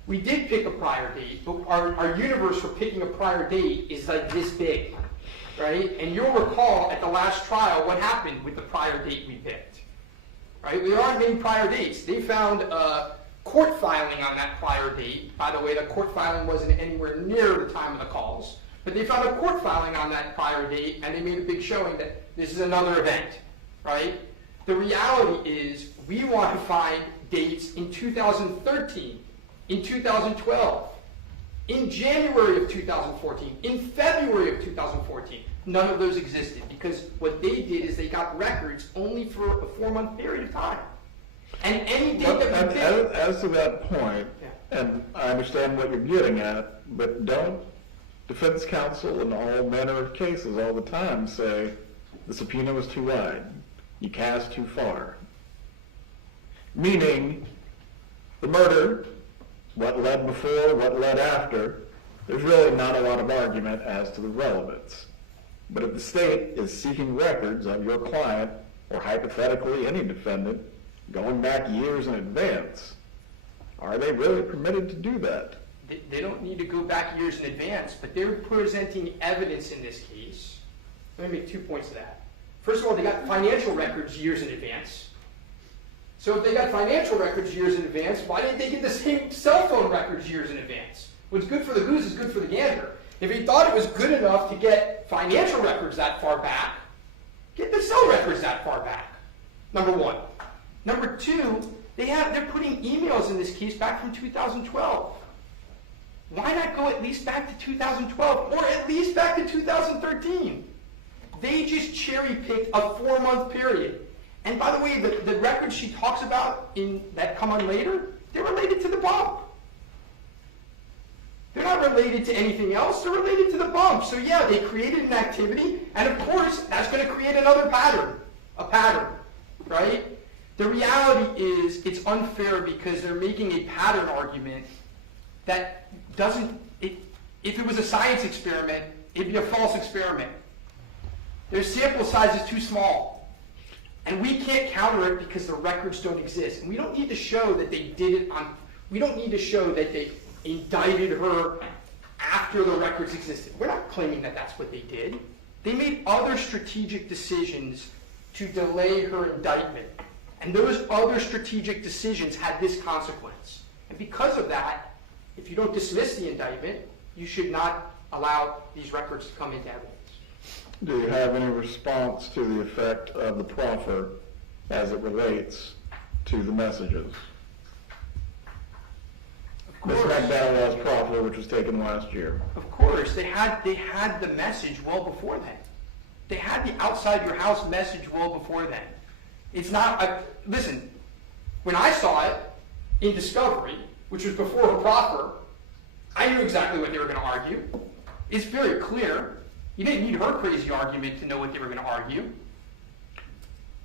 We did pick a prior date, but our universe for picking a prior date is like this big, right? And you'll recall at the last trial what happened with the prior date we picked, right? There aren't many prior dates. They found court filing on that prior date. By the way, the court filing wasn't anywhere near the time of the calls, but they found a court filing on that prior date, and they made a big showing that this is another event, right? The reality is we want to find dates in 2013, in 2012, in January of 2014, in February of 2014. None of those existed because what they did is they got records only for a 4-month period of time. And any date that we picked... As to that point, Yeah. and I understand what you're getting at, but don't defense counsel in all manner of cases all the time say the subpoena was too wide, you cast too far. Meaning, the murder, what led before, what led after, there's really not a lot of argument as to the relevance. But if the state is seeking records of your client, or hypothetically any defendant, going back years in advance, are they really permitted to do that? They don't need to go back years in advance, but they're presenting evidence in this case. Let me make 2 points to that. First of all, they got financial records years in advance. So if they got financial records years in advance, why didn't they get the same cell phone records years in advance? What's good for the goose is good for the gander. If he thought it was good enough to get financial records that far back, get the cell records that far back. Number one. Number two, they're putting emails in this case back from 2012. Why not go at least back to 2012 or at least back to 2013? They just cherry-picked a 4-month period. And by the way, the records she talks about that come on later, they're related to the bump. They're not related to anything else. They're related to the bump. So yeah, they created an activity, and of course, that's going to create another pattern. A pattern, right? The reality is it's unfair because they're making a pattern argument that doesn't... If it was a science experiment, it'd be a false experiment. Their sample size is too small. And we can't counter it because the records don't exist. And we don't need to show that they did it on... We don't need to show that they indicted her after the records existed. We're not claiming that that's what they did. They made other strategic decisions to delay her indictment. And those other strategic decisions had this consequence. And because of that, if you don't dismiss the indictment, you should not allow these records to come into evidence. Do you have any response to the effect of the proffer as it relates to the messages? Ms. McDowell's proffer, which was taken last year. Of course, they had the message well before then. They had the outside your house message well before then. It's not, listen, when I saw it in discovery, which was before her proffer, I knew exactly what they were going to argue. It's very clear. You didn't need her crazy argument to know what they were going to argue.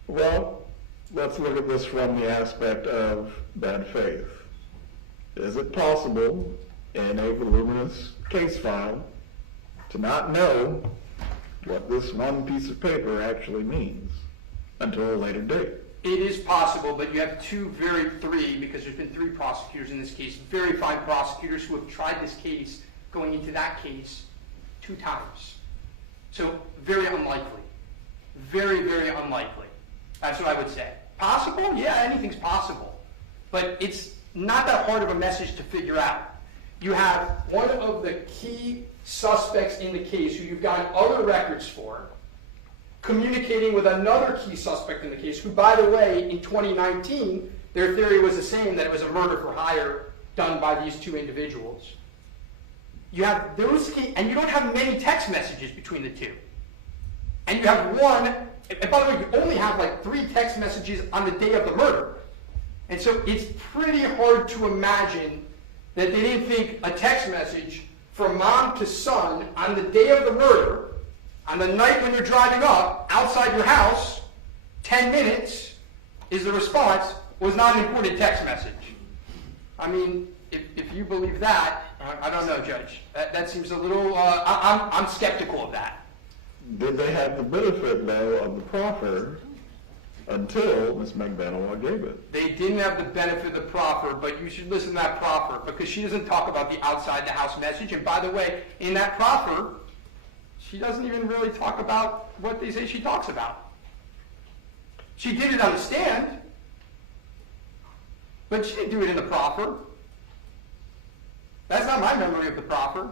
Well, let's look at this from the aspect of bad faith. Is it possible in a voluminous case file to not know what this one piece of paper actually means until a later date? It is possible, but you have three, because there's been 3 prosecutors in this case, very fine prosecutors who have tried this case going into that case 2 times. So very unlikely. Very, very unlikely. That's what I would say. Possible? Yeah, anything's possible. But it's not that hard of a message to figure out. You have one of the key suspects in the case who you've gotten other records for, communicating with another key suspect in the case, who, by the way, in 2019, their theory was the same, that it was a murder for hire done by these 2 individuals. You have those key, and you don't have many text messages between the 2. And you have one, and by the way, you only have like 3 text messages on the day of the murder. And so it's pretty hard to imagine that they didn't think a text message from mom to son on the day of the murder, on the night when you're driving up outside your house, 10 minutes is the response, was not an important text message. I mean, if you believe that, I don't know, Judge. That seems a little, I'm skeptical of that. Did they have the benefit, though, of the proffer until Ms. McBanawa gave it? They didn't have the benefit of the proffer, but you should listen to that proffer, because she doesn't talk about the outside the house message. And by the way, in that proffer, she doesn't even really talk about what they say she talks about. She did it on the stand, but she didn't do it in the proffer. That's not my memory of the proffer.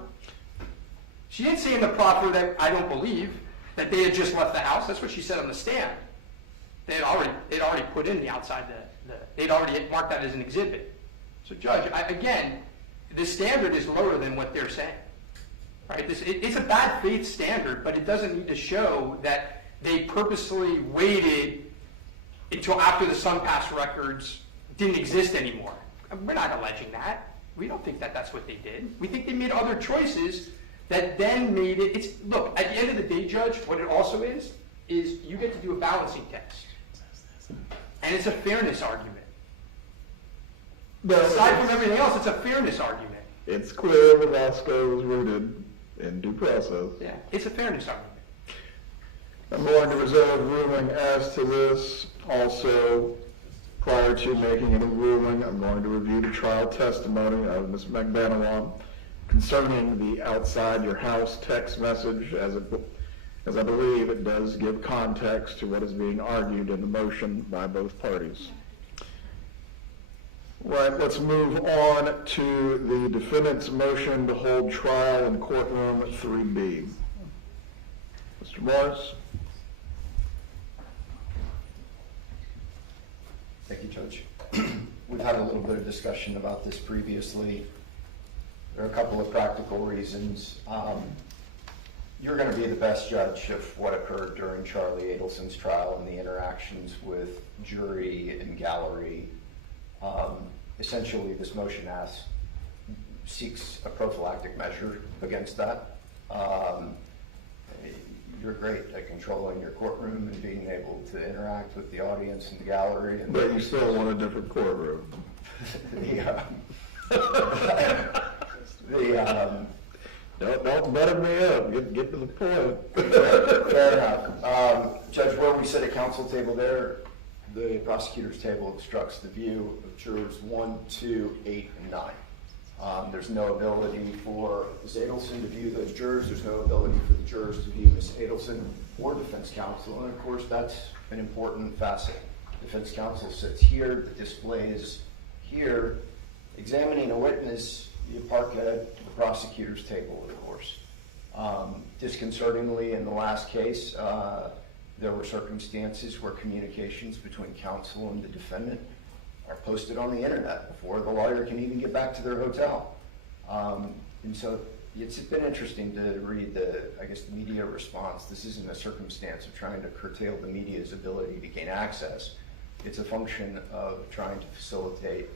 She didn't say in the proffer that, I don't believe, that they had just left the house. That's what she said on the stand. They'd already put in the outside, they'd already marked that as an exhibit. So Judge, again, the standard is lower than what they're saying. Right? It's a bad faith standard, but it doesn't need to show that they purposely waited until after the SunPass records didn't exist anymore. We're not alleging that. We don't think that that's what they did. We think they made other choices that then made it. Look, at the end of the day, Judge, what it also is you get to do a balancing test. And it's a fairness argument. But aside from everything else, it's a fairness argument. It's clear Velasco is rooted in due process. Yeah, it's a fairness argument. I'm going to reserve ruling as to this. Also, prior to making any ruling, I'm going to review the trial testimony of Ms. McBanawa concerning the outside your house text message, as I believe it does give context to what is being argued in the motion by both parties. Right, let's move on to the defendant's motion to hold trial in courtroom 3B. Mr. Morris. Thank you, Judge. We've had a little bit of discussion about this previously. There are a couple of practical reasons. You're going to be the best judge of what occurred during Charlie Adelson's trial and the interactions with jury and gallery. Essentially, this motion seeks a prophylactic measure against that. You're great at controlling your courtroom and being able to interact with the audience and the gallery. And but you still want a different courtroom. Don't butter me up. Get to the point. Fair enough. Judge, where we sit at counsel table there, the prosecutor's table obstructs the view of jurors 1, 2, 8, and 9. There's no ability for Ms. Adelson to view those jurors. There's no ability for the jurors to view Ms. Adelson or defense counsel. And of course, that's an important facet. Defense counsel sits here, the display is here. Examining a witness, you park at the prosecutor's table, of course. Disconcertingly, in the last case, there were circumstances where communications between counsel and the defendant are posted on the internet before the lawyer can even get back to their hotel. And so it's been interesting to read the media response. This isn't a circumstance of trying to curtail the media's ability to gain access. It's a function of trying to facilitate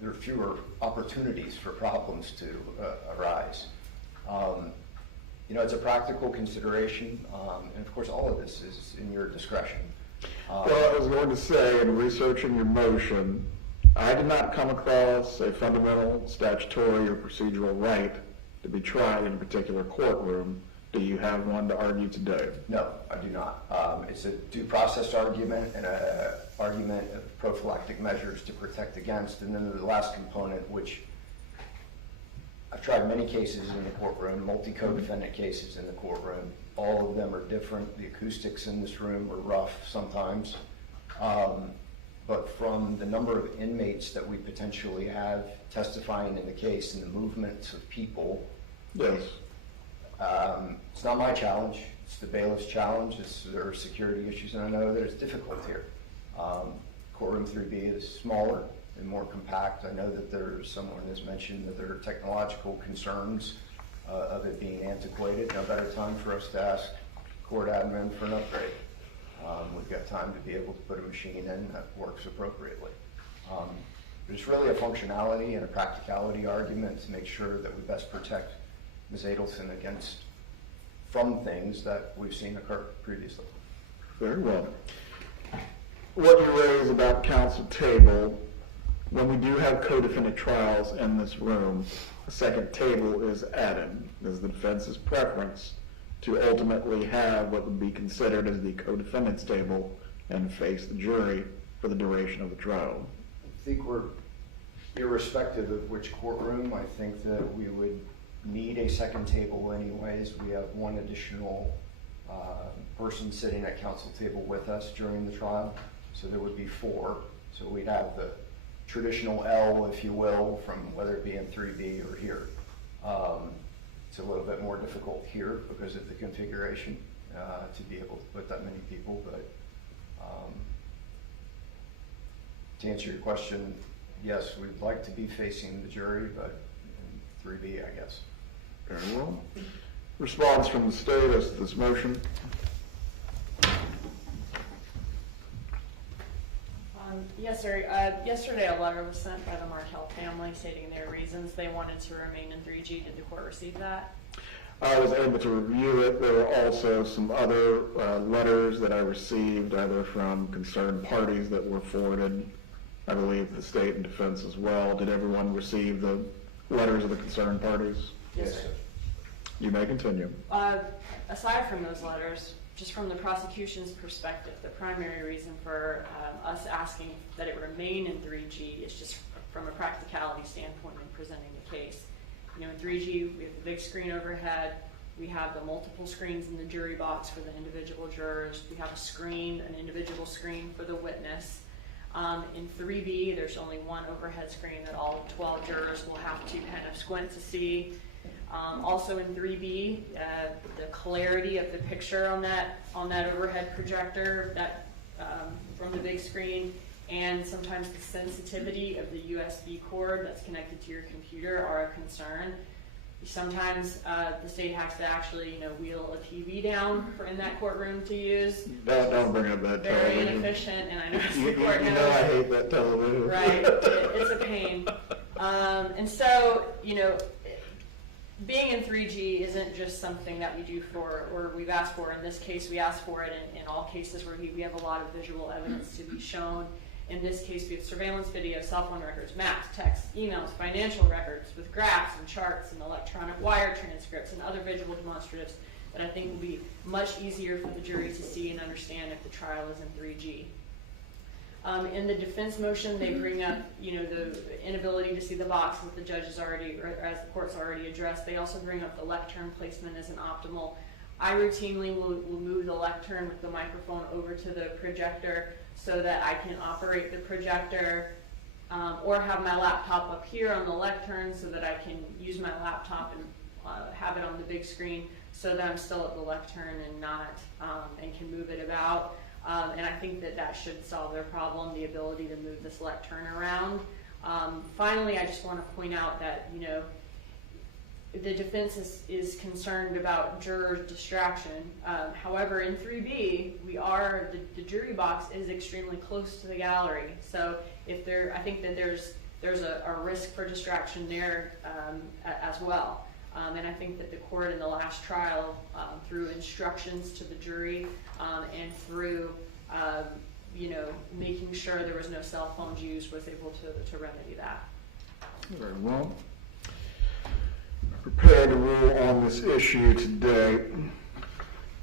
there are fewer opportunities for problems to arise. it's a practical consideration, and of course, all of this is in your discretion. Well, I was going to say, in researching your motion, I did not come across a fundamental statutory or procedural right to be tried in a particular courtroom. Do you have one to argue today? No, I do not. It's a due process argument and an argument of prophylactic measures to protect against, and then the last component, which I've tried many cases in the courtroom, multi-co-defendant cases in the courtroom. All of them are different. The acoustics in this room are rough sometimes. But from the number of inmates that we potentially have testifying in the case and the movements of people, Yes. It's not my challenge. It's the bailiff's challenge. There are security issues, and I know that it's difficult here. Courtroom 3B is smaller and more compact. I know that someone has mentioned that there are technological concerns of it being antiquated. No better time for us to ask court admin for an upgrade. We've got time to be able to put a machine in that works appropriately. It's really a functionality and a practicality argument to make sure that we best protect Ms. Adelson from things that we've seen occur previously. Very well. What you raise about counsel table, when we do have co-defendant trials in this room, a second table is added. It is the defense's preference to ultimately have what would be considered as the co-defendant's table and face the jury for the duration of the trial. I think irrespective of which courtroom, I think that we would need a second table anyways. We have one additional person sitting at counsel table with us during the trial, so there would be 4. So we'd have the traditional L, if you will, from whether it be in 3B or here. It's a little bit more difficult here because of the configuration to be able to put that many people, but to answer your question, yes, we'd like to be facing the jury, but in 3B, I guess. Very well. Response from the state as to this motion. Yes, sir. Yesterday a letter was sent by the Markel family stating their reasons they wanted to remain in 3G. Did the court receive that? I was able to review it. There were also some other letters that I received, either from concerned parties that were forwarded, I believe the state and defense as well. Did everyone receive the letters of the concerned parties? Yes, sir. You may continue. Aside from those letters, just from the prosecution's perspective, the primary reason for us asking that it remain in 3G is just from a practicality standpoint in presenting the case. In 3G, we have the big screen overhead. We have the multiple screens in the jury box for the individual jurors. We have an individual screen for the witness. In 3B, there's only one overhead screen that all 12 jurors will have to kind of squint to see. Also in 3B, the clarity of the picture on that overhead projector from the big screen, and sometimes the sensitivity of the USB cord that's connected to your computer are a concern. Sometimes the state has to actually, wheel a TV down in that courtroom to use. Don't bring up that Very television. inefficient, and I know You know I hate that television. Right, it's a pain. And so, being in 3G isn't just something that we do or we've asked for. In this case, we asked for it in all cases where we have a lot of visual evidence to be shown. In this case, we have surveillance video, cell phone records, maps, texts, emails, financial records with graphs and charts and electronic wire transcripts and other visual demonstratives that I think will be much easier for the jury to see and understand if the trial is in 3G. In the defense motion, they bring up, the inability to see the box that the judge has already, or as the court's already addressed. They also bring up the lectern placement as an optimal. I routinely will move the lectern with the microphone over to the projector so that I can operate the projector, or have my laptop up here on the lectern so that I can use my laptop and have it on the big screen so that I'm still at the lectern and not, and can move it about. And I think that should solve their problem, the ability to move this lectern around. Finally, I just want to point out that, the defense is concerned about juror distraction. However, in 3B, the jury box is extremely close to the gallery. So I think that there's a risk for distraction there as well. And I think that the court in the last trial, through instructions to the jury and through, making sure there was no cell phones used, was able to remedy that. Very well. Prepared to rule on this issue today.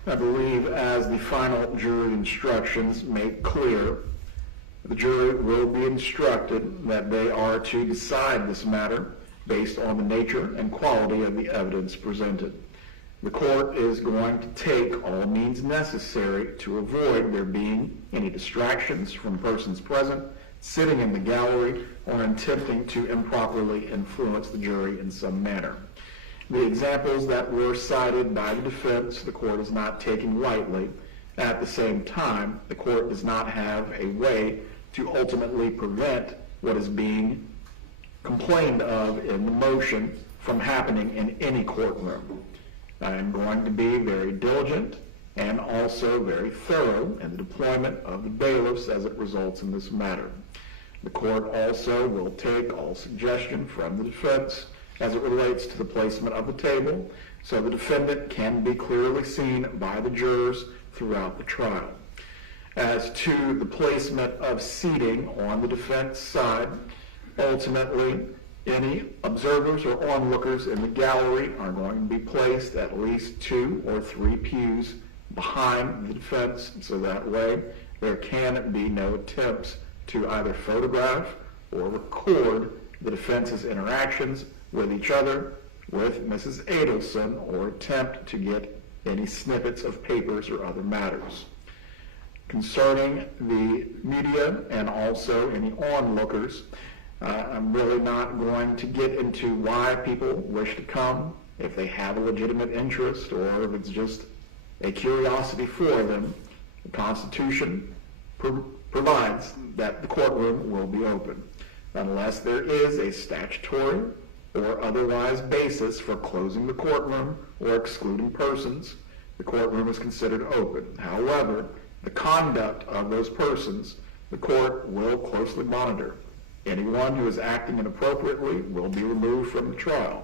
I believe as the final jury instructions make clear, the jury will be instructed that they are to decide this matter based on the nature and quality of the evidence presented. The court is going to take all means necessary to avoid there being any distractions from persons present, sitting in the gallery, or attempting to improperly influence the jury in some manner. The examples that were cited by the defense, the court is not taking lightly. At the same time, the court does not have a way to ultimately prevent what is being complained of in the motion from happening in any courtroom. I am going to be very diligent and also very thorough in the deployment of the bailiffs as it results in this matter. The court also will take all suggestion from the defense as it relates to the placement of the table, so the defendant can be clearly seen by the jurors throughout the trial. As to the placement of seating on the defense side, ultimately, any observers or onlookers in the gallery are going to be placed at least 2 or 3 pews behind the defense, so that way there can be no attempts to either photograph or record the defense's interactions with each other, with Mrs. Adelson, or attempt to get any snippets of papers or other matters. Concerning the media and also any onlookers, I'm really not going to get into why people wish to come, if they have a legitimate interest or if it's just a curiosity for them. The Constitution provides that the courtroom will be open. Unless there is a statutory or otherwise basis for closing the courtroom or excluding persons, the courtroom is considered open. However, the conduct of those persons, the court will closely monitor. Anyone who is acting inappropriately will be removed from the trial.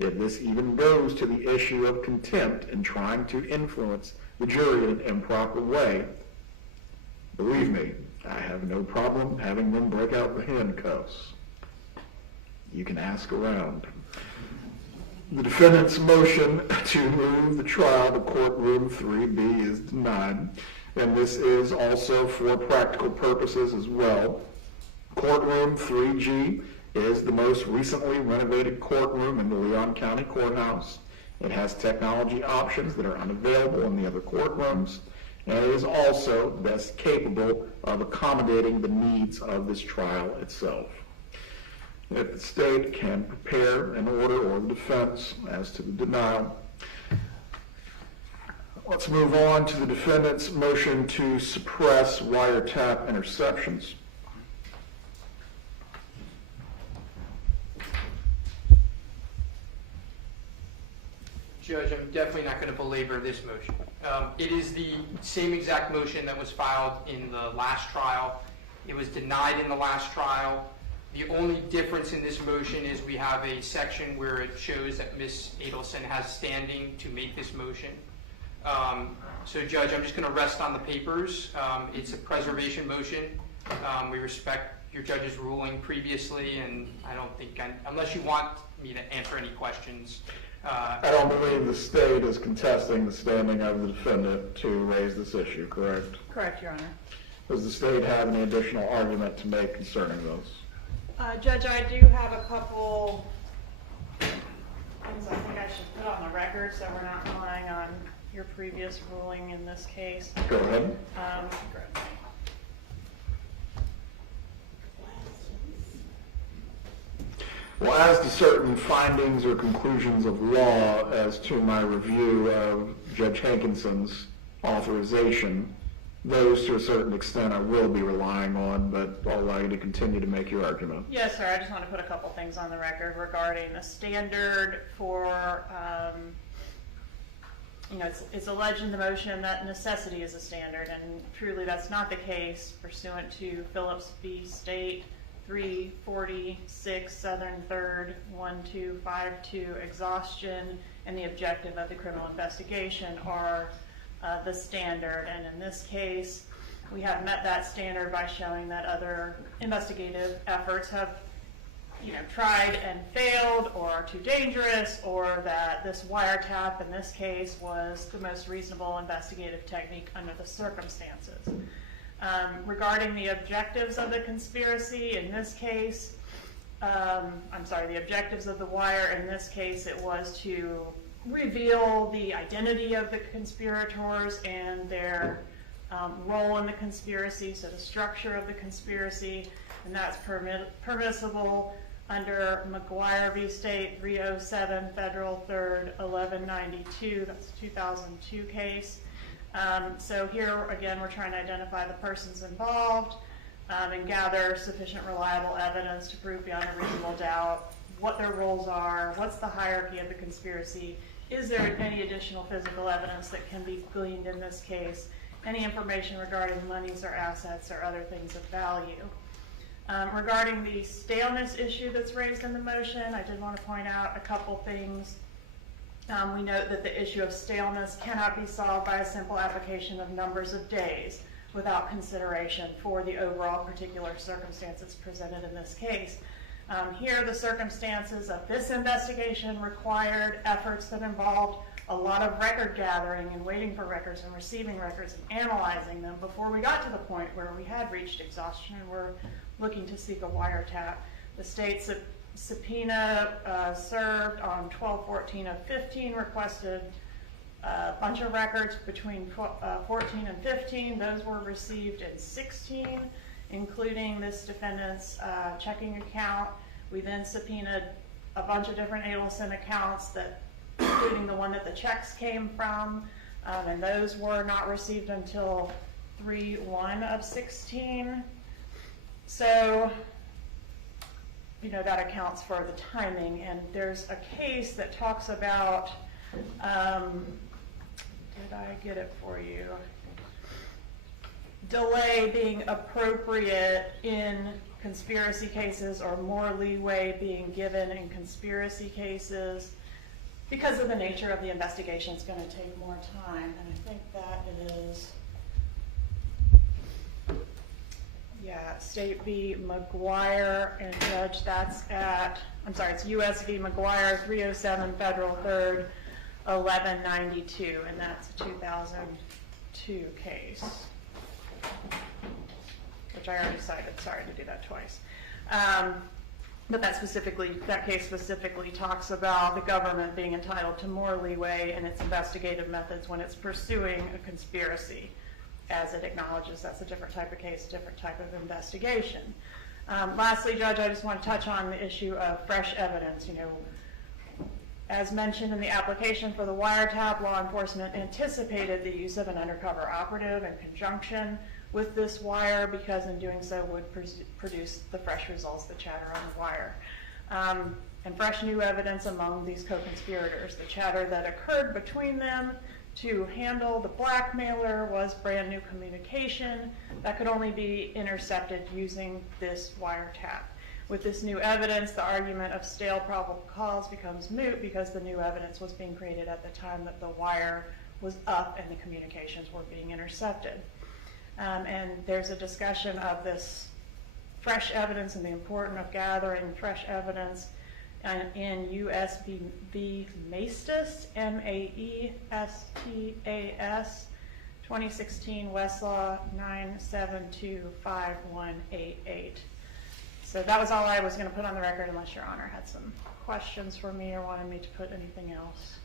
If this even goes to the issue of contempt and trying to influence the jury in an improper way, believe me, I have no problem having them break out the handcuffs. You can ask around. The defendant's motion to move the trial to courtroom 3B is denied, and this is also for practical purposes as well. Courtroom 3G is the most recently renovated courtroom in the Leon County Courthouse. It has technology options that are unavailable in the other courtrooms, and it is also best capable of accommodating the needs of this trial itself. If the state can prepare an order or the defense as to the denial. Let's move on to the defendant's motion to suppress wiretap interceptions. Judge, I'm definitely not going to belabor this motion. It is the same exact motion that was filed in the last trial. It was denied in the last trial. The only difference in this motion is we have a section where it shows that Ms. Adelson has standing to make this motion. So, Judge, I'm just going to rest on the papers. It's a preservation motion. We respect your judge's ruling previously, and I don't think, unless you want me to answer any questions. I don't believe the state is contesting the standing of the defendant to raise this issue, correct? Correct, Your Honor. Does the state have any additional argument to make concerning those? Judge, I do have a couple things I think I should put on the record so we're not relying on your previous ruling in this case. Go ahead. Well, as to certain findings or conclusions of law as to my review of Judge Hankinson's authorization, those to a certain extent I will be relying on, but I'll allow you to continue to make your argument. Yes, sir. I just want to put a couple things on the record regarding the standard for, it's alleged in the motion that necessity is a standard, and truly that's not the case pursuant to Phillips v. State, 346 Southern 3rd 1252 exhaustion and the objective of the criminal investigation are the standard. And in this case, we have met that standard by showing that other investigative efforts have tried and failed, or are too dangerous, or that this wiretap in this case was the most reasonable investigative technique under the circumstances. Regarding the objectives of the conspiracy, in this case, the objectives of the wire, in this case, it was to reveal the identity of the conspirators and their role in the conspiracy, so the structure of the conspiracy, and that's permissible under McGuire v. State 307 Federal 3rd 1192. That's a 2002 case. So here again, we're trying to identify the persons involved and gather sufficient reliable evidence to prove beyond a reasonable doubt what their roles are, what's the hierarchy of the conspiracy, is there any additional physical evidence that can be gleaned in this case, any information regarding monies or assets or other things of value. Regarding the staleness issue that's raised in the motion, I did want to point out a couple things. We note that the issue of staleness cannot be solved by a simple application of numbers of days without consideration for the overall particular circumstances presented in this case. Here, the circumstances of this investigation required efforts that involved a lot of record gathering and waiting for records and receiving records and analyzing them before we got to the point where we had reached exhaustion and were looking to seek a wiretap. The state subpoena served on 12/14/15 requested a bunch of records between 14 and 15. Those were received in 16, including this defendant's checking account. We then subpoenaed a bunch of different Adelson accounts, including the one that the checks came from, and those were not received until 3/1/16. So, that accounts for the timing. And there's a case that talks about, did I get it for you? Delay being appropriate in conspiracy cases, or more leeway being given in conspiracy cases because of the nature of the investigation. It's going to take more time, and I think that is, State v. McGuire, and Judge, it's U.S. v. McGuire 307 Federal 3rd 1192, and that's a 2002 case, which I already cited. Sorry to do that twice. But that case specifically talks about the government being entitled to more leeway in its investigative methods when it's pursuing a conspiracy, as it acknowledges that's a different type of case, a different type of investigation. Lastly, Judge, I just want to touch on the issue of fresh evidence. As mentioned in the application for the wiretap, law enforcement anticipated the use of an undercover operative in conjunction with this wire, because in doing so would produce the fresh results, the chatter on the wire. And fresh new evidence among these co-conspirators. The chatter that occurred between them to handle the blackmailer was brand new communication that could only be intercepted using this wiretap. With this new evidence, the argument of stale probable cause becomes moot, because the new evidence was being created at the time that the wire was up and the communications were being intercepted. And there's a discussion of this fresh evidence and the importance of gathering fresh evidence in U.S. v. Maestas, M-A-E-S-T-A-S, 2016 Westlaw 9725188. So that was all I was going to put on the record, unless Your Honor had some questions for me or wanted me to put anything else.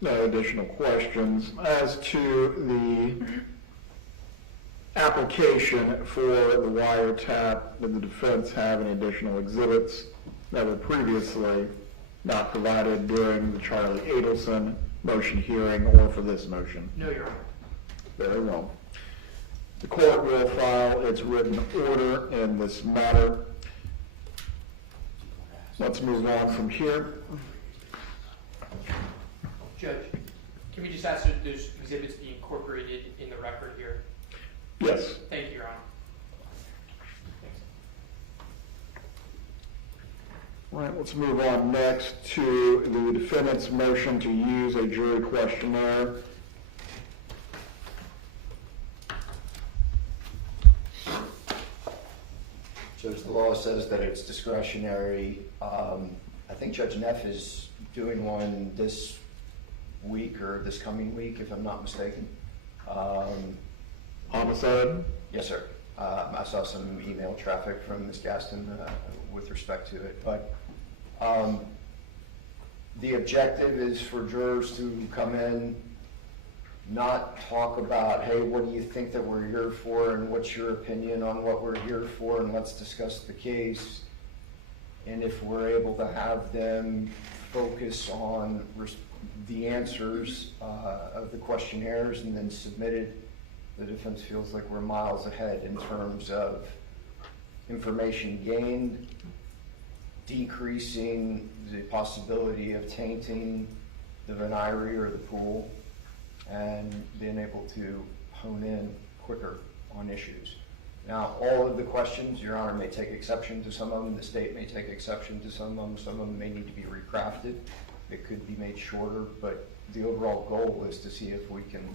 No additional questions. As to the application for the wiretap, did the defense have any additional exhibits that were previously not provided during the Charlie Adelson motion hearing or for this motion? No, Your Honor. Very well. The court will file its written order in this matter. Let's move on from here. Judge, can we just ask that those exhibits be incorporated in the record here? Yes. Thank you, Your Honor. All right, let's move on next to the defendant's motion to use a jury questionnaire. Judge, the law says that it's discretionary. I think Judge Neff is doing one this week or this coming week, if I'm not mistaken. Homicide? Yes, sir. I saw some email traffic from Ms. Gaston with respect to it, but the objective is for jurors to come in, not talk about, hey, what do you think that we're here for, and what's your opinion on what we're here for, and let's discuss the case. And if we're able to have them focus on the answers of the questionnaires and then submitted, the defense feels like we're miles ahead in terms of information gained, decreasing the possibility of tainting the venire or the pool, and being able to hone in quicker on issues. Now, all of the questions, Your Honor may take exception to some of them, the state may take exception to some of them may need to be recrafted. It could be made shorter, but the overall goal is to see if we can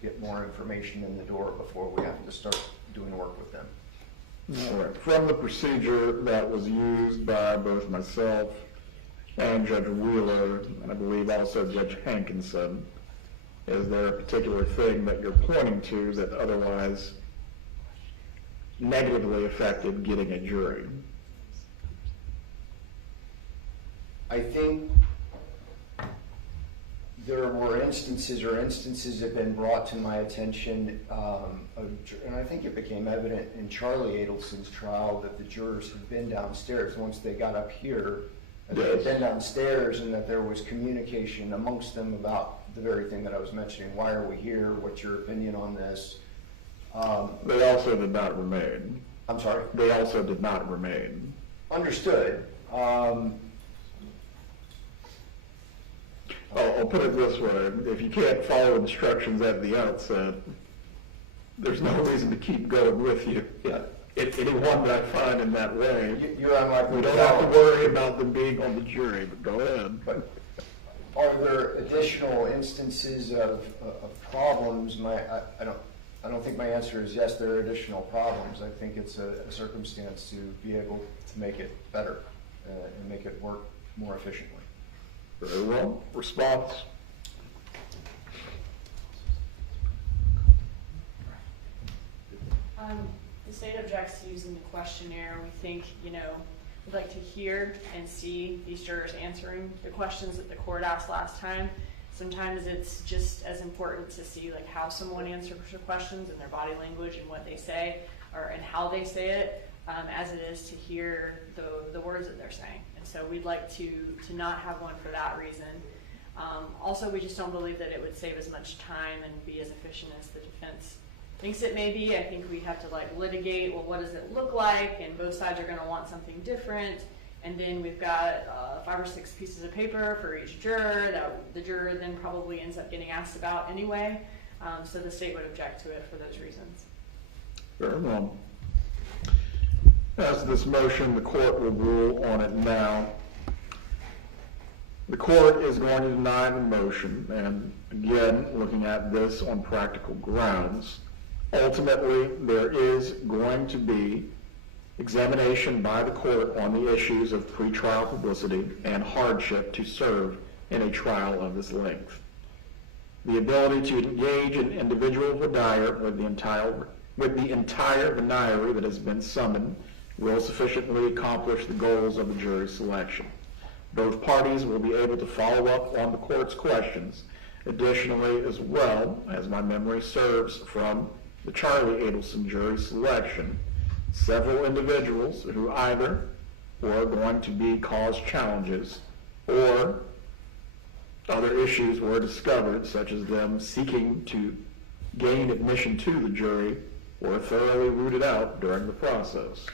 get more information in the door before we have to start doing work with them. All right. From the procedure that was used by both myself and Judge Wheeler, and I believe also Judge Hankinson, is there a particular thing that you're pointing to that otherwise negatively affected getting a jury? I think there were instances have been brought to my attention, and I think it became evident in Charlie Adelson's trial that the jurors had been downstairs once they got up here. That they had been downstairs, and that there was communication amongst them about the very thing that I was mentioning. Why are we here? What's your opinion on this? They also did not remain. I'm sorry? They also did not remain. Understood. I'll put it this way. If you can't follow instructions at the outset, there's no reason to keep going with you. Yeah. Anyone that I find in that way, You're unlikely we to don't have to follow. worry about them being on the jury, but go ahead. But are there additional instances of problems? I don't think my answer is yes, there are additional problems. I think it's a circumstance to be able to make it better and make it work more efficiently. Very well. Response? The state objects to using the questionnaire. We think, we'd like to hear and see these jurors answering the questions that the court asked last time. Sometimes it's just as important to see how someone answers the questions and their body language and what they say and how they say it, as it is to hear the words that they're saying. And so we'd like to not have one for that reason. Also, we just don't believe that it would save as much time and be as efficient as the defense thinks it may be. I think we have to litigate, well, what does it look like? And both sides are going to want something different. And then we've got 5 or 6 pieces of paper for each juror that the juror then probably ends up getting asked about anyway. So the state would object to it for those reasons. Very well. As to this motion, the court will rule on it now. The court is going to deny the motion, and again, looking at this on practical grounds, ultimately there is going to be examination by the court on the issues of pretrial publicity and hardship to serve in a trial of this length. The ability to engage an individual venire with the entire venire that has been summoned will sufficiently accomplish the goals of the jury selection. Both parties will be able to follow up on the court's questions. Additionally, as well, as my memory serves from the Charlie Adelson jury selection, several individuals who either were going to be cause challenges or other issues were discovered, such as them seeking to gain admission to the jury, were thoroughly rooted out during the process.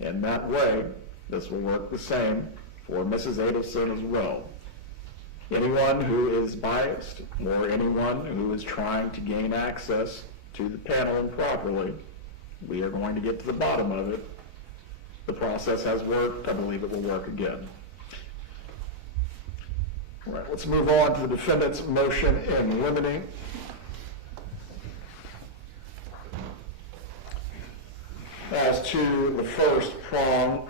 In that way, this will work the same for Mrs. Adelson as well. Anyone who is biased or anyone who is trying to gain access to the panel improperly, we are going to get to the bottom of it The process has worked. I believe it will work again. All right, let's move on to the defendant's motion in limine. As to the first prong,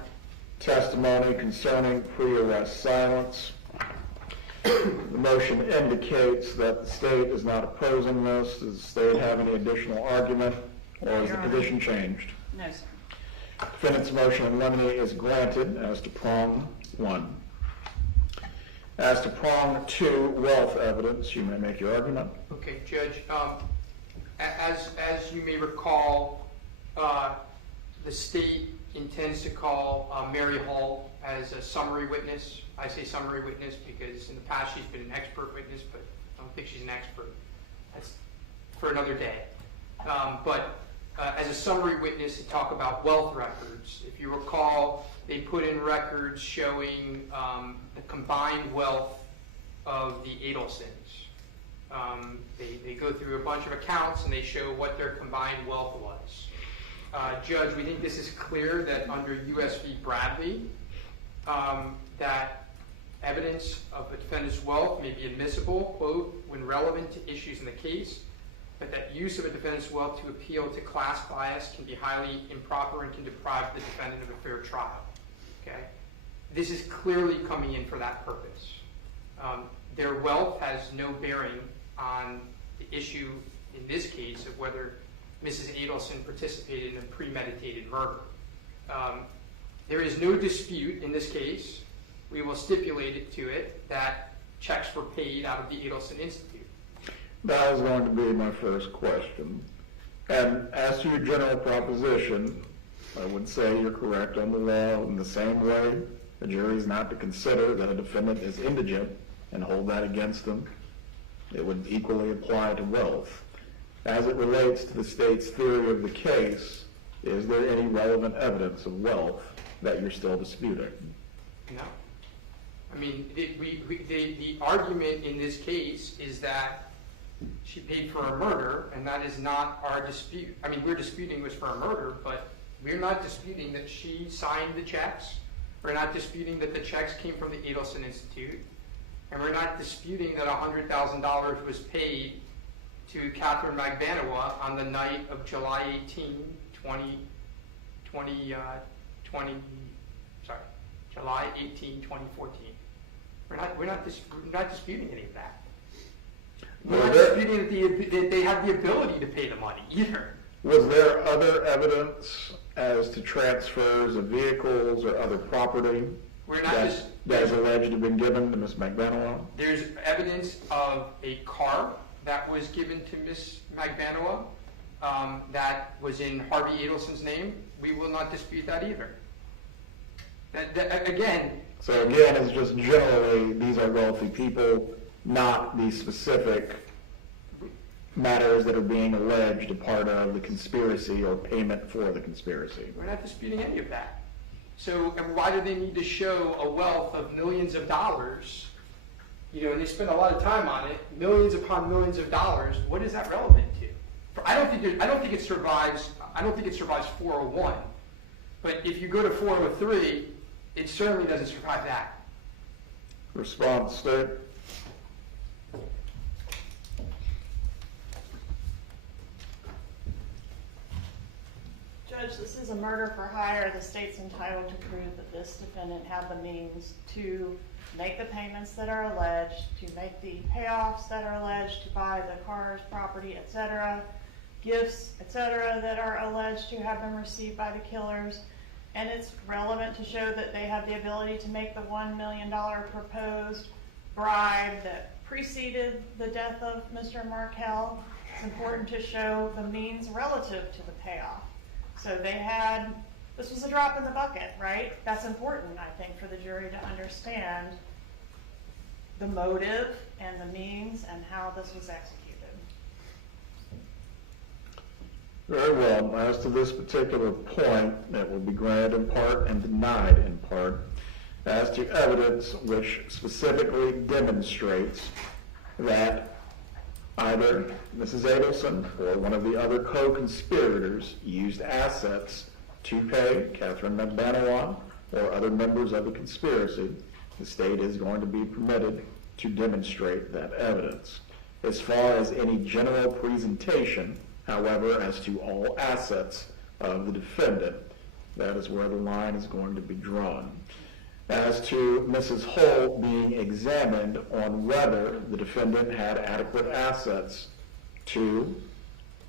testimony concerning pre-arrest silence, the motion indicates that the state is not opposing this. Does the state have any additional argument, or is the position changed? No, sir. Defendant's motion in limine is granted as to prong 1. As to prong 2, wealth evidence, you may make your argument. Okay, Judge, as you may recall, the state intends to call Mary Hall as a summary witness. I say summary witness because in the past she's been an expert witness, but I don't think she's an expert. That's for another day. But as a summary witness to talk about wealth records, if you recall, they put in records showing the combined wealth of the Adelsons. They go through a bunch of accounts and they show what their combined wealth was. Judge, we think this is clear that under U.S. v. Bradley, that evidence of a defendant's wealth may be admissible, quote, when relevant to issues in the case, but that use of a defendant's wealth to appeal to class bias can be highly improper and can deprive the defendant of a fair trial. Okay? This is clearly coming in for that purpose. Their wealth has no bearing on the issue in this case of whether Mrs. Adelson participated in a premeditated murder. There is no dispute in this case. We will stipulate it to it that checks were paid out of the Adelson Institute. That was going to be my first question. And as to your general proposition, I would say you're correct on the law in the same way. The jury is not to consider that a defendant is indigent and hold that against them. It would equally apply to wealth. As it relates to the state's theory of the case, is there any relevant evidence of wealth that you're still disputing? No. I mean, the argument in this case is that she paid for a murder, and that is not our dispute. I mean, we're disputing it was for a murder, but we're not disputing that she signed the checks. We're not disputing that the checks came from the Adelson Institute. And we're not disputing that $100,000 was paid to Catherine Magbanawa on the night of July 18, 2014. We're not disputing any of that. We're not disputing that they have the ability to pay the money either. Was there other evidence as to transfers of vehicles or other property that is alleged to have been given to Ms. Magbanawa? There's evidence of a car that was given to Ms. Magbanawa that was in Harvey Adelson's name. We will not dispute that either. So again, it's just generally these are wealthy people, not the specific matters that are being alleged a part of the conspiracy or payment for the conspiracy. We're not disputing any of that. So why do they need to show a wealth of millions of dollars? You know, and they spend a lot of time on it, millions upon millions of dollars. What is that relevant to? I don't think it survives 401. But if you go to 403, it certainly doesn't survive that. Response, State. Judge, this is a murder for hire. The state's entitled to prove that this defendant had the means to make the payments that are alleged, to make the payoffs that are alleged, to buy the cars, property, etc., gifts, etc., that are alleged to have been received by the killers. And it's relevant to show that they have the ability to make the $1 million proposed bribe that preceded the death of Mr. Markel. It's important to show the means relative to the payoff. So this was a drop in the bucket, right? That's important, I think, for the jury to understand the motive and the means and how this was executed. Very well. As to this particular point, it will be granted in part and denied in part. As to evidence which specifically demonstrates that either Mrs. Adelson or one of the other co-conspirators used assets to pay Catherine McBanawan or other members of the conspiracy, the state is going to be permitted to demonstrate that evidence. As far as any general presentation, however, as to all assets of the defendant, that is where the line is going to be drawn. As to Mrs. Holt being examined on whether the defendant had adequate assets to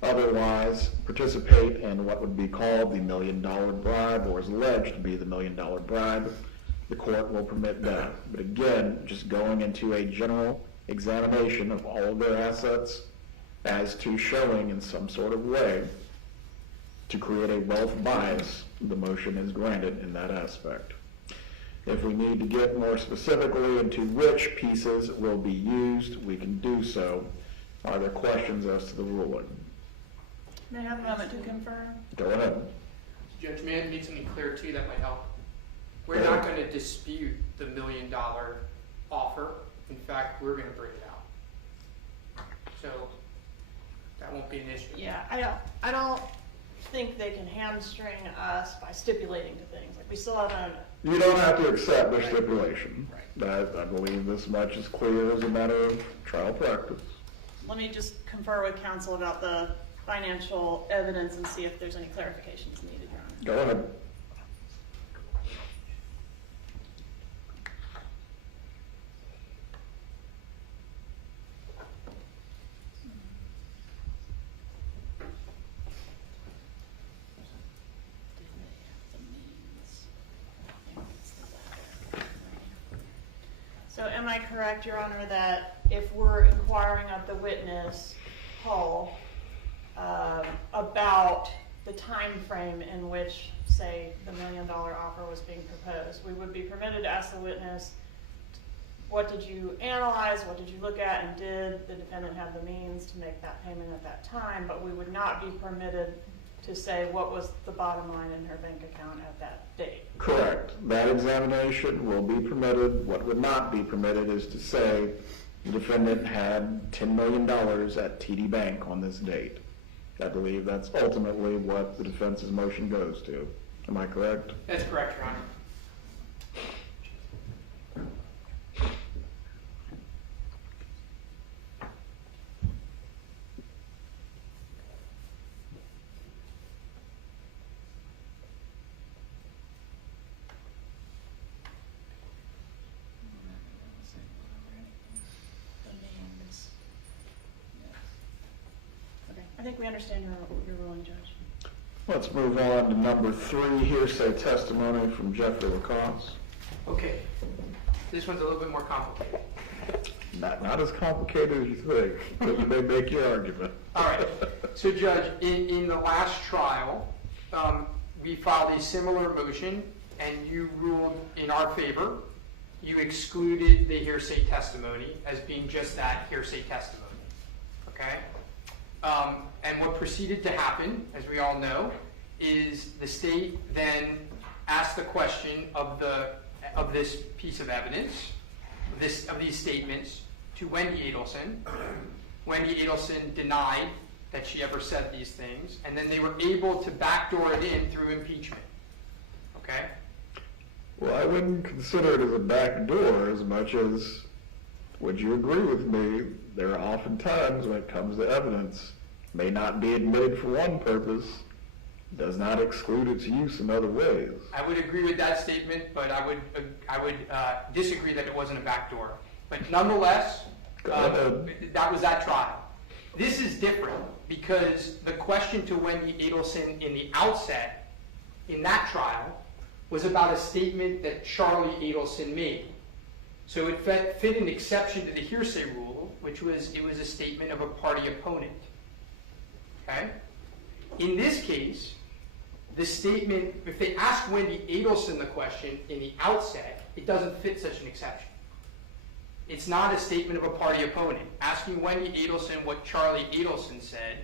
otherwise participate in what would be called the $1 million bribe, or is alleged to be the $1 million bribe, the court will permit that. But again, just going into a general examination of all of their assets as to showing in some sort of way to create a wealth bias, the motion is granted in that aspect. If we need to get more specifically into which pieces will be used, we can do so. Are there questions as to the ruling? May I have a moment to confirm? Go ahead. Judge, may I make something clear too that might help? We're not going to dispute the $1 million offer. In fact, we're going to bring it out. So that won't be an issue. Yeah, I don't think they can hamstring us by stipulating to things. Like, we still haven't. You don't have to accept their stipulation. That, I believe this much is clear as a matter of trial practice. Let me just confer with counsel about the financial evidence and see if there's any clarifications needed, Your Honor. Go ahead. So am I correct, Your Honor, that if we're inquiring of the witness, Hull, about the time frame in which, say, the $1 million offer was being proposed, we would be permitted to ask the witness, what did you analyze, what did you look at, and did the defendant have the means to make that payment at that time? But we would not be permitted to say what was the bottom line in her bank account at that date. Correct. That examination will be permitted. What would not be permitted is to say the defendant had $10 million at TD Bank on this date. I believe that's ultimately what the defense's motion goes to. Am I correct? That's correct, Your Honor. I think we understand your ruling, Judge. Let's move on to number 3, hearsay testimony from Jeffrey Lacoste. Okay. This one's a little bit more complicated. Not as complicated as you think, but you may make your argument. All right. So, Judge, in the last trial, we filed a similar motion, and you ruled in our favor. You excluded the hearsay testimony as being just that, hearsay testimony. Okay? And what proceeded to happen, as we all know, is the state then asked the question of this piece of evidence, of these statements, to Wendi Adelson. Wendi Adelson denied that she ever said these things, and then they were able to backdoor it in through impeachment. Okay? Well, I wouldn't consider it as a backdoor as much as, would you agree with me, there are often times when it comes to evidence, may not be admitted for one purpose, does not exclude its use in other ways. I would agree with that statement, but I would disagree that it wasn't a backdoor. But nonetheless, that was that trial. This is different because the question to Wendi Adelson in the outset in that trial was about a statement that Charlie Adelson made. So it fit an exception to the hearsay rule, which was it was a statement of a party opponent. Okay? In this case, the statement, if they ask Wendi Adelson the question in the outset, it doesn't fit such an exception. It's not a statement of a party opponent. Asking Wendi Adelson what Charlie Adelson said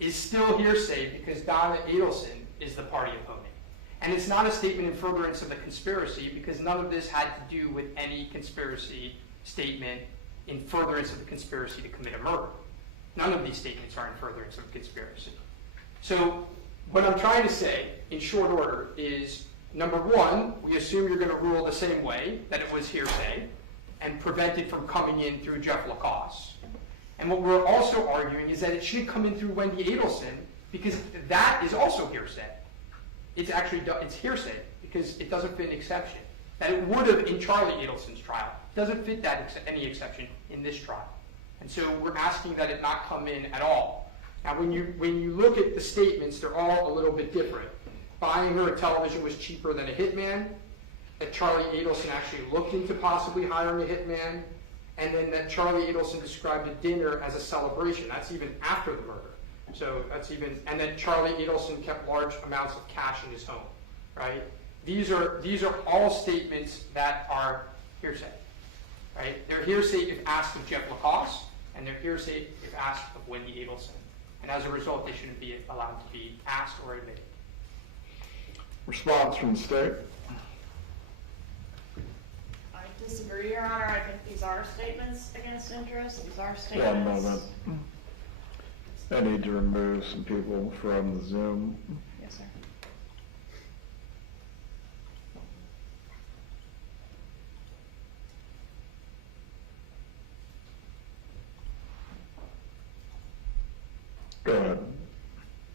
is still hearsay because Donna Adelson is the party opponent. And it's not a statement in furtherance of the conspiracy because none of this had to do with any conspiracy statement in furtherance of the conspiracy to commit a murder. None of these statements are in furtherance of a conspiracy. So What I'm trying to say, in short order, is number one, we assume you're going to rule the same way, that it was hearsay, and prevent it from coming in through Jeff Lacoste. And what we're also arguing is that it should come in through Wendi Adelson, because that is also hearsay. It's hearsay, because it doesn't fit an exception. That it would have in Charlie Adelson's trial. It doesn't fit any exception in this trial. And so we're asking that it not come in at all. Now, when you look at the statements, they're all a little bit different. Buying her a television was cheaper than a hitman, that Charlie Adelson actually looked into possibly hiring a hitman, and then that Charlie Adelson described a dinner as a celebration. That's even after the murder. So and then Charlie Adelson kept large amounts of cash in his home, right? These are all statements that are hearsay, right? They're hearsay if asked of Jeff Lacoste, and they're hearsay if asked of Wendi Adelson. And as a result, they shouldn't be allowed to be asked or admitted. Response from the state? I disagree, Your Honor. I think these are statements against interest. These are One statements. moment. I need to remove some people from the Zoom. Yes, sir. Go ahead.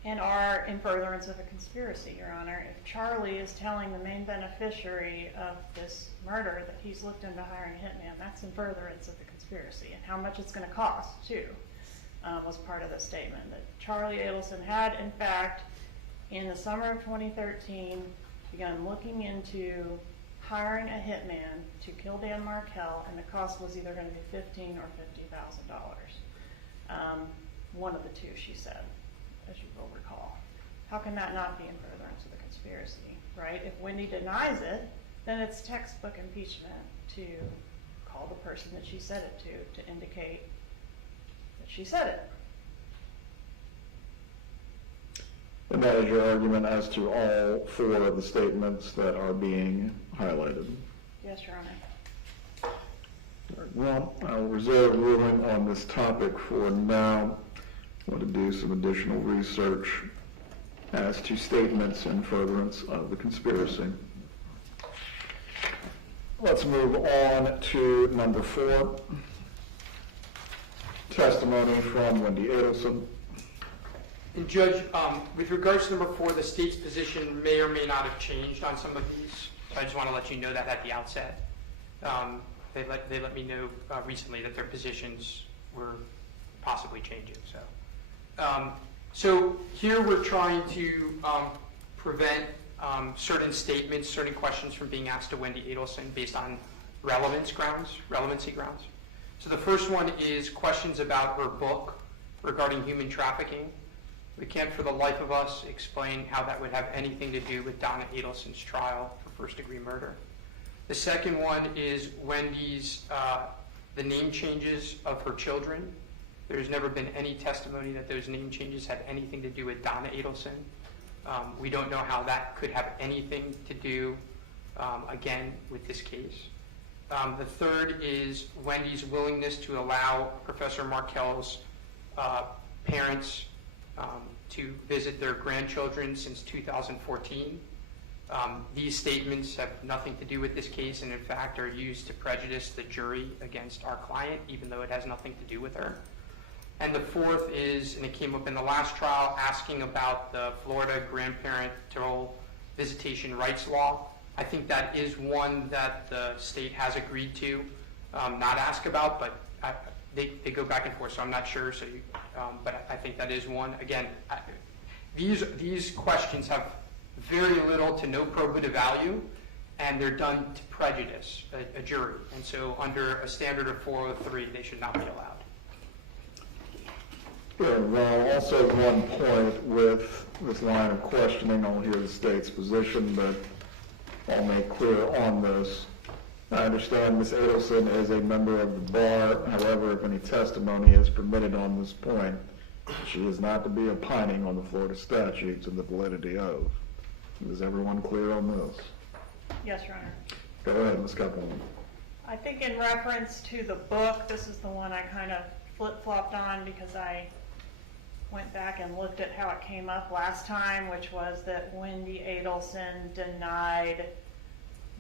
And are in furtherance of a conspiracy, Your Honor. If Charlie is telling the main beneficiary of this murder that he's looked into hiring a hitman, that's in furtherance of the conspiracy. And how much it's going to cost, too, was part of the statement. That Charlie Adelson had, in fact, in the summer of 2013, begun looking into hiring a hitman to kill Dan Markel, and the cost was either going to be $15,000 or $50,000. One of the two, she said, as you will recall. How can that not be in furtherance of the conspiracy, right? If Wendi denies it, then it's textbook impeachment to call the person that she said it to indicate that she said it. And that is your argument as to all four of the statements that are being highlighted? Yes, Your Honor. Well, I'll reserve ruling on this topic for now. I want to do some additional research as to statements in furtherance of the conspiracy. Let's move on to number 4. Testimony from Wendi Adelson. And Judge, with regards to number 4, the state's position may or may not have changed on some of these. So I just want to let you know that at the outset. They let me know recently that their positions were possibly changing. So here we're trying to prevent certain statements, certain questions from being asked to Wendi Adelson based on relevancy grounds. So the first one is questions about her book regarding human trafficking. We can't for the life of us explain how that would have anything to do with Donna Adelson's trial for first-degree murder. The second one is Wendy's, the name changes of her children. There's never been any testimony that those name changes had anything to do with Donna Adelson. We don't know how that could have anything to do, again, with this case. The third is Wendy's willingness to allow Professor Markel's parents to visit their grandchildren since 2014. These statements have nothing to do with this case and in fact are used to prejudice the jury against our client, even though it has nothing to do with her. And the fourth is, and it came up in the last trial, asking about the Florida grandparental visitation rights law. I think that is one that the state has agreed to not ask about, but they go back and forth, so I'm not sure. But I think that is one. Again, these questions have very little to no probative value, and they're done to prejudice a jury. And so under a standard of 403, they should not be allowed. Good. Well, also one point with this line of questioning, I'll hear the state's position, but I'll make clear on this. I understand Ms. Adelson is a member of the bar. However, if any testimony is permitted on this point, she is not to be opining on the Florida statutes and the validity of. Is everyone clear on this? Yes, Your Honor. Go ahead, Ms. Copeland. I think in reference to the book, this is the one I kind of flip-flopped on because I went back and looked at how it came up last time, which was that Wendi Adelson denied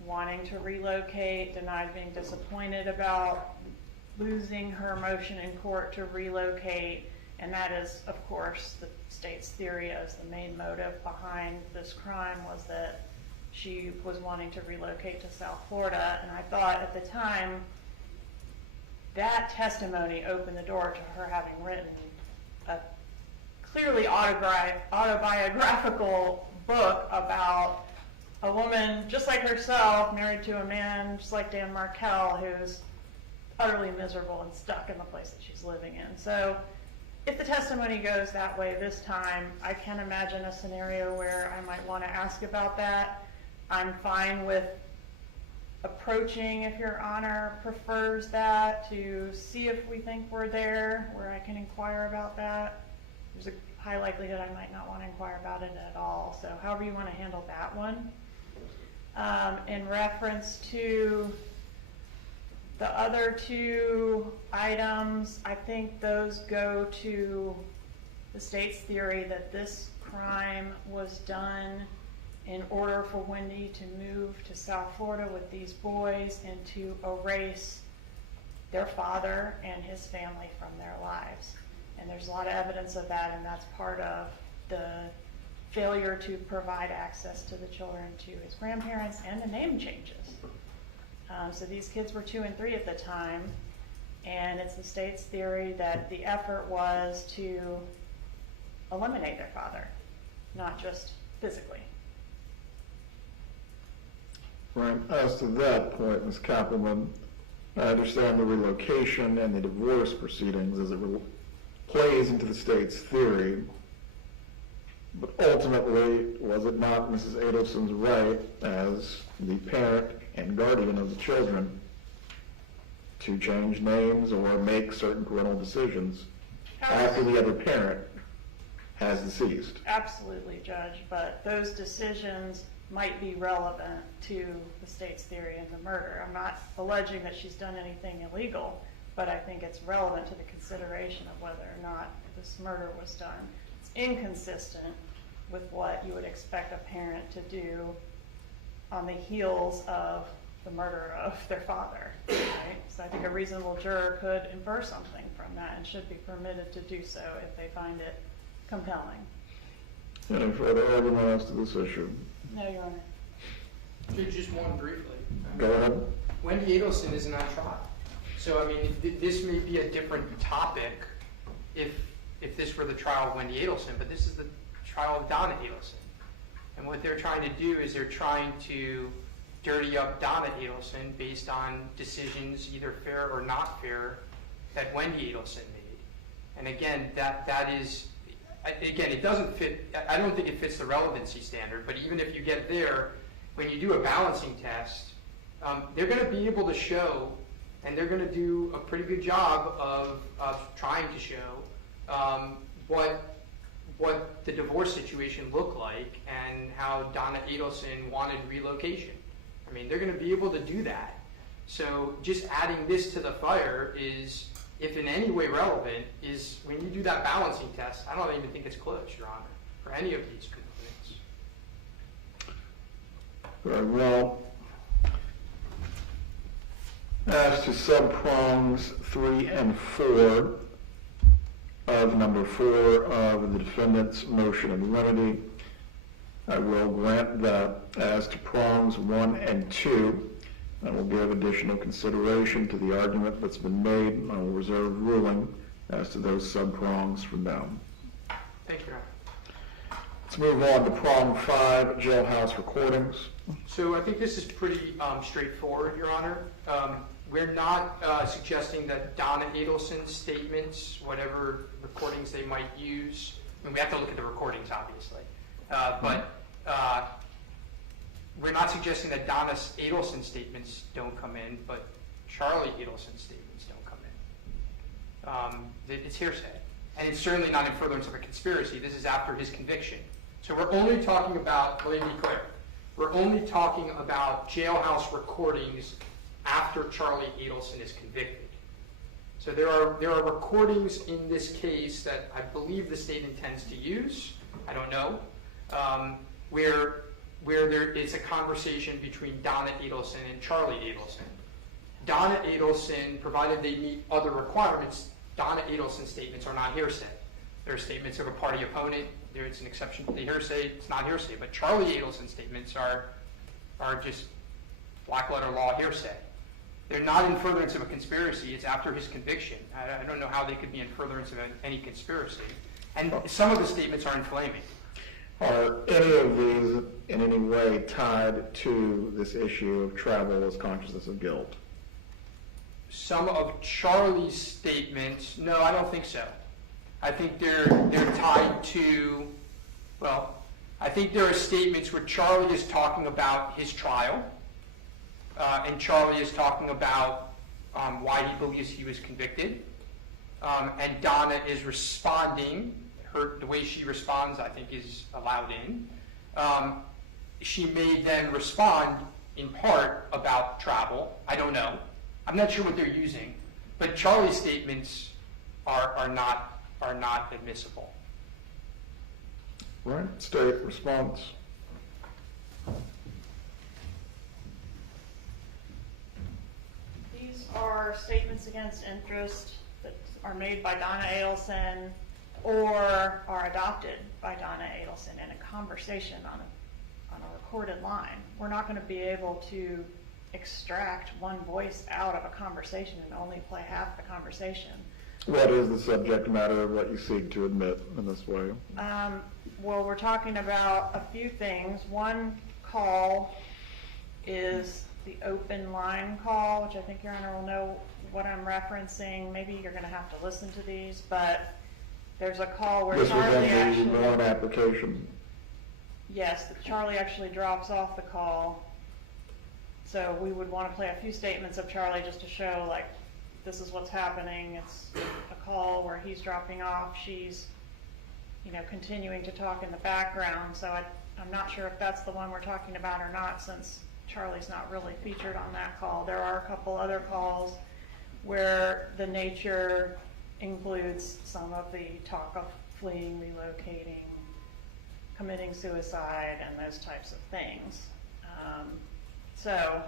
wanting to relocate, denied being disappointed about losing her motion in court to relocate, and that is, of course, the state's theory as the main motive behind this crime was that she was wanting to relocate to South Florida, and I thought at the time that testimony opened the door to her having written a clearly autobiographical book about a woman just like herself, married to a man just like Dan Markel, who's utterly miserable and stuck in the place that she's living in. So if the testimony goes that way this time, I can imagine a scenario where I might want to ask about that. I'm fine with approaching, if Your Honor prefers that, to see if we think we're there, where I can inquire about that. There's a high likelihood I might not want to inquire about it at all, so however you want to handle that one. In reference to the other two items, I think those go to the state's theory that this crime was done in order for Wendi to move to South Florida with these boys and to erase their father and his family from their lives. And there's a lot of evidence of that, and that's part of the failure to provide access to the children to his grandparents and the name changes. So these kids were 2 and 3 at the time, and it's the state's theory that the effort was to eliminate their father, not just physically. Right. As to that point, Ms. Kappelman, I understand the relocation and the divorce proceedings as it plays into the state's theory, but ultimately, was it not Mrs. Adelson's right as the parent and guardian of the children to change names or make certain parental decisions after the other parent has deceased? Absolutely, Judge, but those decisions might be relevant to the state's theory in the murder. I'm not alleging that she's done anything illegal, but I think it's relevant to the consideration of whether or not this murder was done. It's inconsistent with what you would expect a parent to do on the heels of the murder of their father, right? So I think a reasonable juror could infer something from that and should be permitted to do so if they find it compelling. Any further argument as to this issue? No, Your Honor. Just one briefly. Go ahead. Wendi Adelson isn't on trial. So, I mean, this may be a different topic if this were the trial of Wendi Adelson, but this is the trial of Donna Adelson. And what they're trying to do is they're trying to dirty up Donna Adelson based on decisions, either fair or not fair, that Wendi Adelson made. And again, that is, again, it doesn't fit, I don't think it fits the relevancy standard, but even if you get there, when you do a balancing test, they're going to be able to show, and they're going to do a pretty good job of trying to show what the divorce situation looked like and how Donna Adelson wanted relocation. I mean, they're going to be able to do that. So just adding this to the fire is, if in any way relevant, is when you do that balancing test, I don't even think it's close, Your Honor, for any of these components. Very well. As to sub-prongs 3 and 4 of number 4 of the defendant's motion in limine, I will grant that. As to prongs 1 and 2, I will give additional consideration to the argument that's been made. I will reserve ruling as to those sub-prongs from now. Thank you, Your Honor. Let's move on to prong 5, jailhouse recordings. So I think this is pretty straightforward, Your Honor. We're not suggesting that Donna Adelson's statements, whatever recordings they might use, I mean, we have to look at the recordings, obviously, but we're not suggesting that Donna Adelson's statements don't come in, but Charlie Adelson's statements don't come in. It's hearsay, and it's certainly not in furtherance of a conspiracy. This is after his conviction. So we're only talking about, let me be clear, we're only talking about jailhouse recordings after Charlie Adelson is convicted. So there are recordings in this case that I believe the state intends to use. I don't know, where there is a conversation between Donna Adelson and Charlie Adelson. Donna Adelson, provided they meet other requirements, Donna Adelson's statements are not hearsay. They're statements of a party opponent. There's an exception to the hearsay. It's not hearsay. But Charlie Adelson's statements are just black letter law hearsay. They're not in furtherance of a conspiracy. It's after his conviction. I don't know how they could be in furtherance of any conspiracy. And some of the statements are inflaming. Are any of these in any way tied to this issue of travel as consciousness of guilt? Some of Charlie's statements, no, I don't think so. I think they're tied to, well, I think there are statements where Charlie is talking about his trial, and Charlie is talking about why he believes he was convicted, and Donna is responding. The way she responds, I think, is allowed in. She may then respond in part about travel. I don't know. I'm not sure what they're using, but Charlie's statements are not admissible. Right. State response. These are statements against interest that are made by Donna Adelson or are adopted by Donna Adelson in a conversation on a recorded line. We're not going to be able to extract one voice out of a conversation and only play half the conversation. What is the subject matter of what you seek to admit in this way? Well, we're talking about a few things. One call is the open line call, which I think Your Honor will know what I'm referencing. Maybe you're going to have to listen to these, but there's a call where This was Charlie in the loan application. Yes, Charlie actually drops off the call. So we would want to play a few statements of Charlie just to show, like, this is what's happening. It's a call where he's dropping off. She's, continuing to talk in the background. So I'm not sure if that's the one we're talking about or not, since Charlie's not really featured on that call. There are a couple other calls where the nature includes some of the talk of fleeing, relocating, committing suicide, and those types of things. So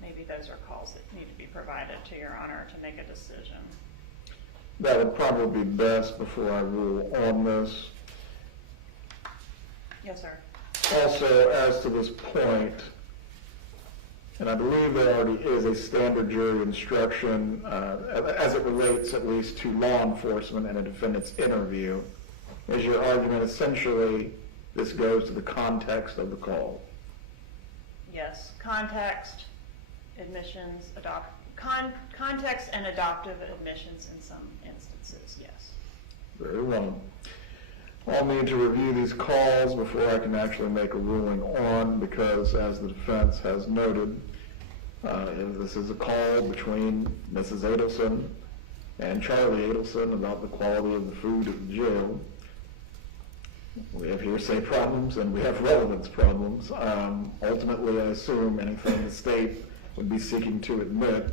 maybe those are calls that need to be provided to Your Honor to make a decision. That would probably be best before I rule on this. Yes, sir. Also, as to this point, and I believe there already is a standard jury instruction as it relates at least to law enforcement and a defendant's interview, is your argument essentially this goes to the context of the call? Yes, context, admissions, context and adoptive admissions in some instances, yes. Very well. I'll need to review these calls before I can actually make a ruling on, because as the defense has noted, this is a call between Mrs. Adelson and Charlie Adelson about the quality of the food at the jail. We have hearsay problems and we have relevance problems. Ultimately, I assume anything the state would be seeking to admit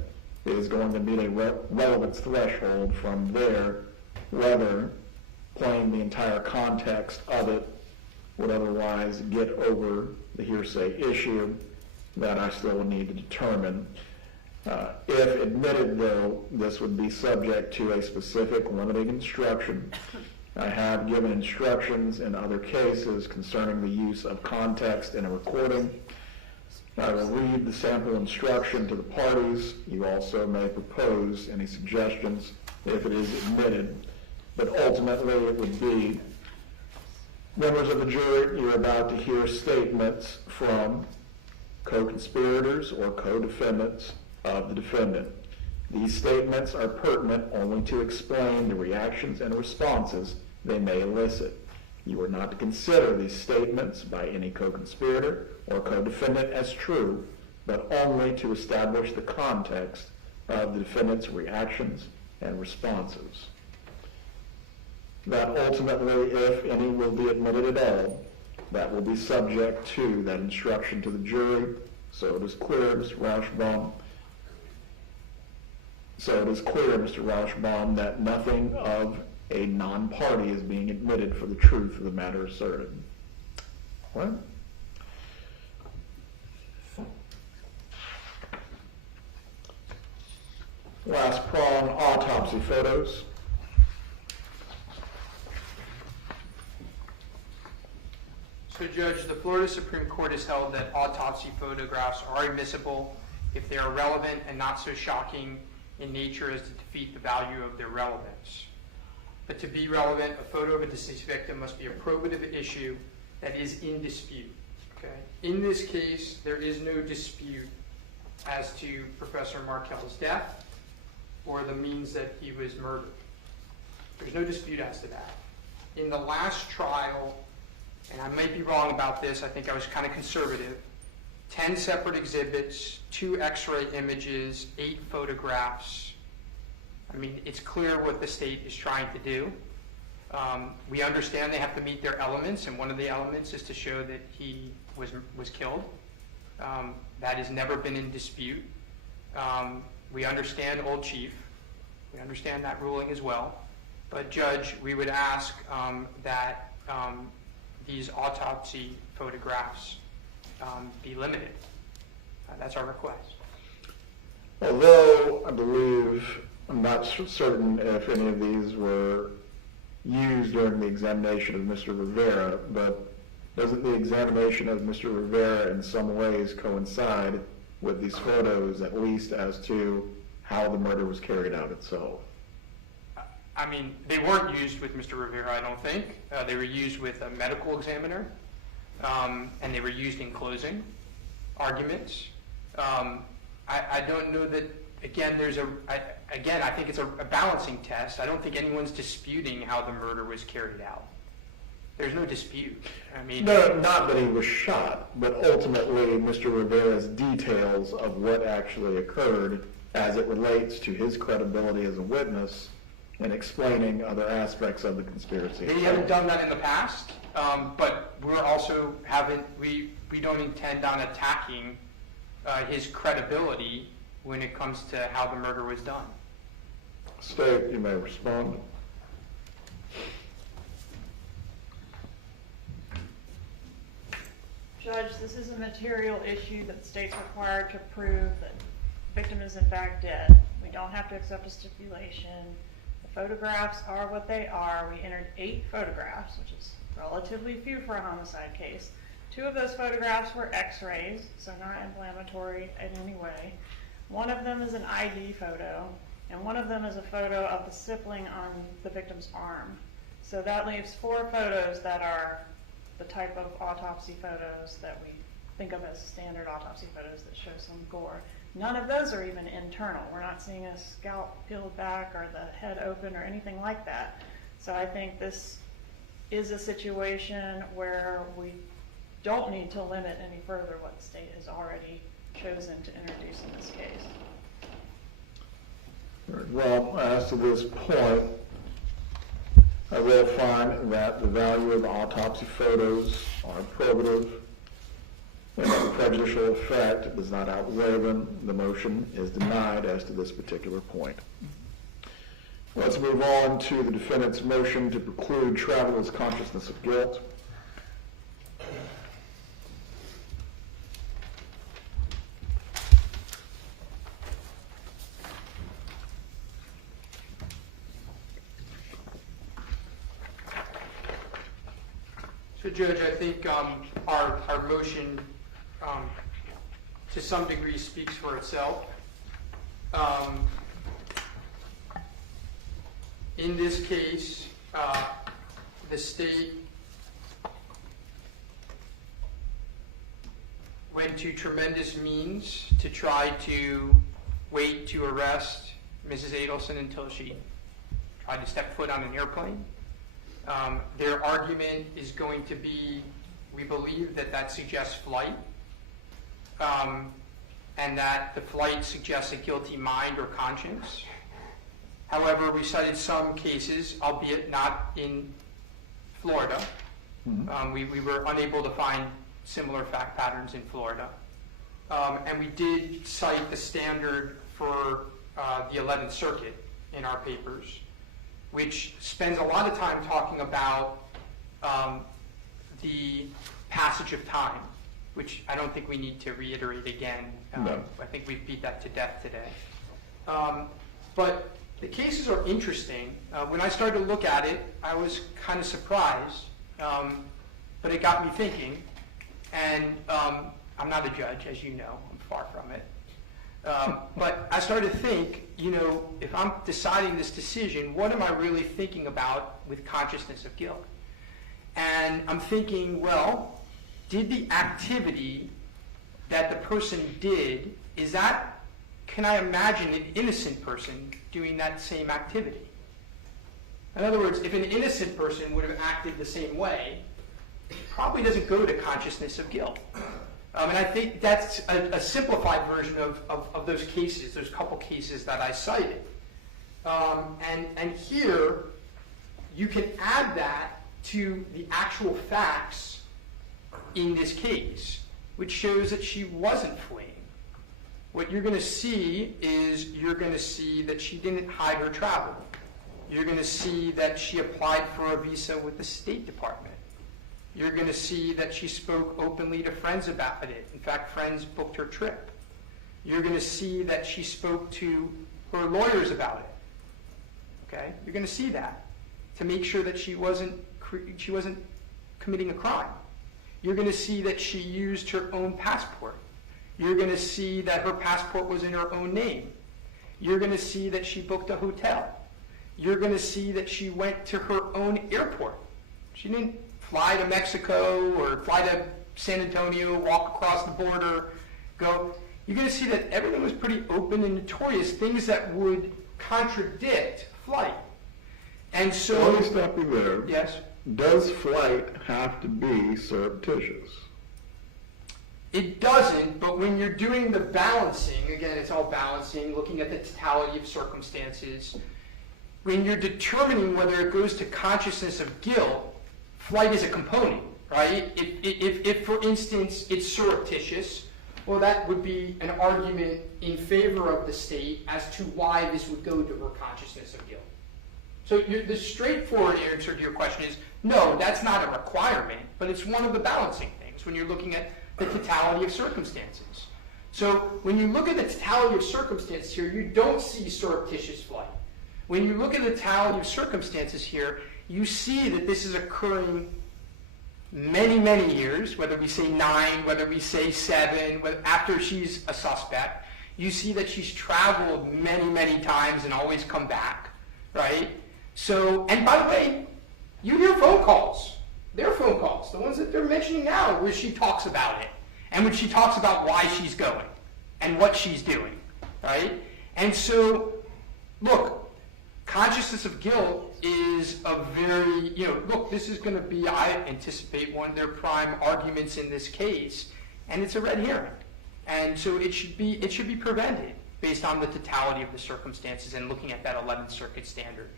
is going to meet a relevance threshold from there, whether playing the entire context of it would otherwise get over the hearsay issue that I still need to determine. If admitted, though, this would be subject to a specific limiting instruction. I have given instructions in other cases concerning the use of context in a recording. I will read the sample instruction to the parties. You also may propose any suggestions if it is admitted. But ultimately, it would be, members of the jury, you're about to hear statements from co-conspirators or co-defendants of the defendant. These statements are pertinent only to explain the reactions and responses they may elicit. You are not to consider these statements by any co-conspirator or co-defendant as true, but only to establish the context of the defendant's reactions and responses. That ultimately, if any will be admitted at all, that will be subject to that instruction to the jury. So it is clear, Mr. Rauschbaum. So it is clear, Mr. Rauschbaum, that nothing of a non-party is being admitted for the truth of the matter asserted. What? Last prong, autopsy photos. So, Judge, the Florida Supreme Court has held that autopsy photographs are admissible if they are relevant and not so shocking in nature as to defeat the value of their relevance. But to be relevant, a photo of a deceased victim must be a probative issue that is in dispute. Okay? In this case, there is no dispute as to Professor Markel's death or the means that he was murdered. There's no dispute as to that. In the last trial, and I might be wrong about this, I think I was kind of conservative, 10 separate exhibits, 2 x-ray images, 8 photographs. I mean, it's clear what the state is trying to do. We understand they have to meet their elements, and one of the elements is to show that he was killed. That has never been in dispute. We understand Old Chief. We understand that ruling as well. But, Judge, we would ask that these autopsy photographs be limited. That's our request. Although I believe, I'm not certain if any of these were used during the examination of Mr. Rivera, but doesn't the examination of Mr. Rivera in some ways coincide with these photos, at least as to how the murder was carried out itself? I mean, they weren't used with Mr. Rivera, I don't think. They were used with a medical examiner, and they were used in closing arguments. I don't know that, again, I think it's a balancing test. I don't think anyone's disputing how the murder was carried out. There's no dispute. I mean, No, not that he was shot, but ultimately Mr. Rivera's details of what actually occurred as it relates to his credibility as a witness and explaining other aspects of the conspiracy. They haven't done that in the past, but we're also we don't intend on attacking his credibility when it comes to how the murder was done. State, you may respond. Judge, this is a material issue that the state's required to prove that the victim is in fact dead. We don't have to accept a stipulation. The photographs are what they are. We entered 8 photographs, which is relatively few for a homicide case. 2 of those photographs were x-rays, so not inflammatory in any way. One of them is an ID photo, and one of them is a photo of the stippling on the victim's arm. So that leaves 4 photos that are the type of autopsy photos that we think of as standard autopsy photos that show some gore. None of those are even internal. We're not seeing a scalp peeled back or the head open or anything like that. So I think this is a situation where we don't need to limit any further what the state has already chosen to introduce in this case. Well, as to this point, I will find that the value of the autopsy photos are probative and that the prejudicial effect does not outweigh them. The motion is denied as to this particular point. Let's move on to the defendant's motion to preclude traveler's consciousness of guilt. So, Judge, I think our motion to some degree speaks for itself. In this case, the state went to tremendous means to try to wait to arrest Mrs. Adelson until she tried to step foot on an airplane. Their argument is going to be, we believe that suggests flight, and that the flight suggests a guilty mind or conscience. However, we cited some cases, albeit not in Florida. We were unable to find similar fact patterns in Florida. And we did cite the standard for the 11th Circuit in our papers, which spends a lot of time talking about the passage of time, which I don't think we need to reiterate again. No. I think we've beat that to death today. But the cases are interesting. When I started to look at it, I was kind of surprised, but it got me thinking. And I'm not a judge, as you know. I'm far from it. But I started to think, if I'm deciding this decision, what am I really thinking about with consciousness of guilt? And I'm thinking, well, did the activity that the person did, can I imagine an innocent person doing that same activity? In other words, if an innocent person would have acted the same way, it probably doesn't go to consciousness of guilt. And I think that's a simplified version of those cases, those couple cases that I cited. And here, you can add that to the actual facts in this case, which shows that she wasn't fleeing. What you're going to see is that she didn't hide her travel. You're going to see that she applied for a visa with the State Department. You're going to see that she spoke openly to friends about it. In fact, friends booked her trip. You're going to see that she spoke to her lawyers about it. Okay? You're going to see that to make sure that she wasn't committing a crime. You're going to see that she used her own passport. You're going to see that her passport was in her own name. You're going to see that she booked a hotel. You're going to see that she went to her own airport. She didn't fly to Mexico or fly to San Antonio, walk across the border, go. You're going to see that everything was pretty open and notorious, things that would contradict flight. And so... Let me stop you there. Yes? Does flight have to be surreptitious? It doesn't, but when you're doing the balancing, again, it's all balancing, looking at the totality of circumstances, when you're determining whether it goes to consciousness of guilt, flight is a component, right? If for instance, it's surreptitious, well, that would be an argument in favor of the state as to why this would go to her consciousness of guilt. So the straightforward answer to your question is, no, that's not a requirement, but it's one of the balancing things when you're looking at the totality of circumstances. So when you look at the totality of circumstances here, you don't see surreptitious flight. When you look at the totality of circumstances here, you see that this is occurring many, many years, whether we say 9, whether we say 7, after she's a suspect. You see that she's traveled many, many times and always come back, right? So, and by the way, you hear phone calls. Their phone calls, the ones that they're mentioning now, where she talks about it, and when she talks about why she's going and what she's doing, right? And so, look, consciousness of guilt is a very, look, this is going to be, I anticipate, one of their prime arguments in this case, and it's a red herring. And so it should be prevented based on the totality of the circumstances and looking at that 11th Circuit standard.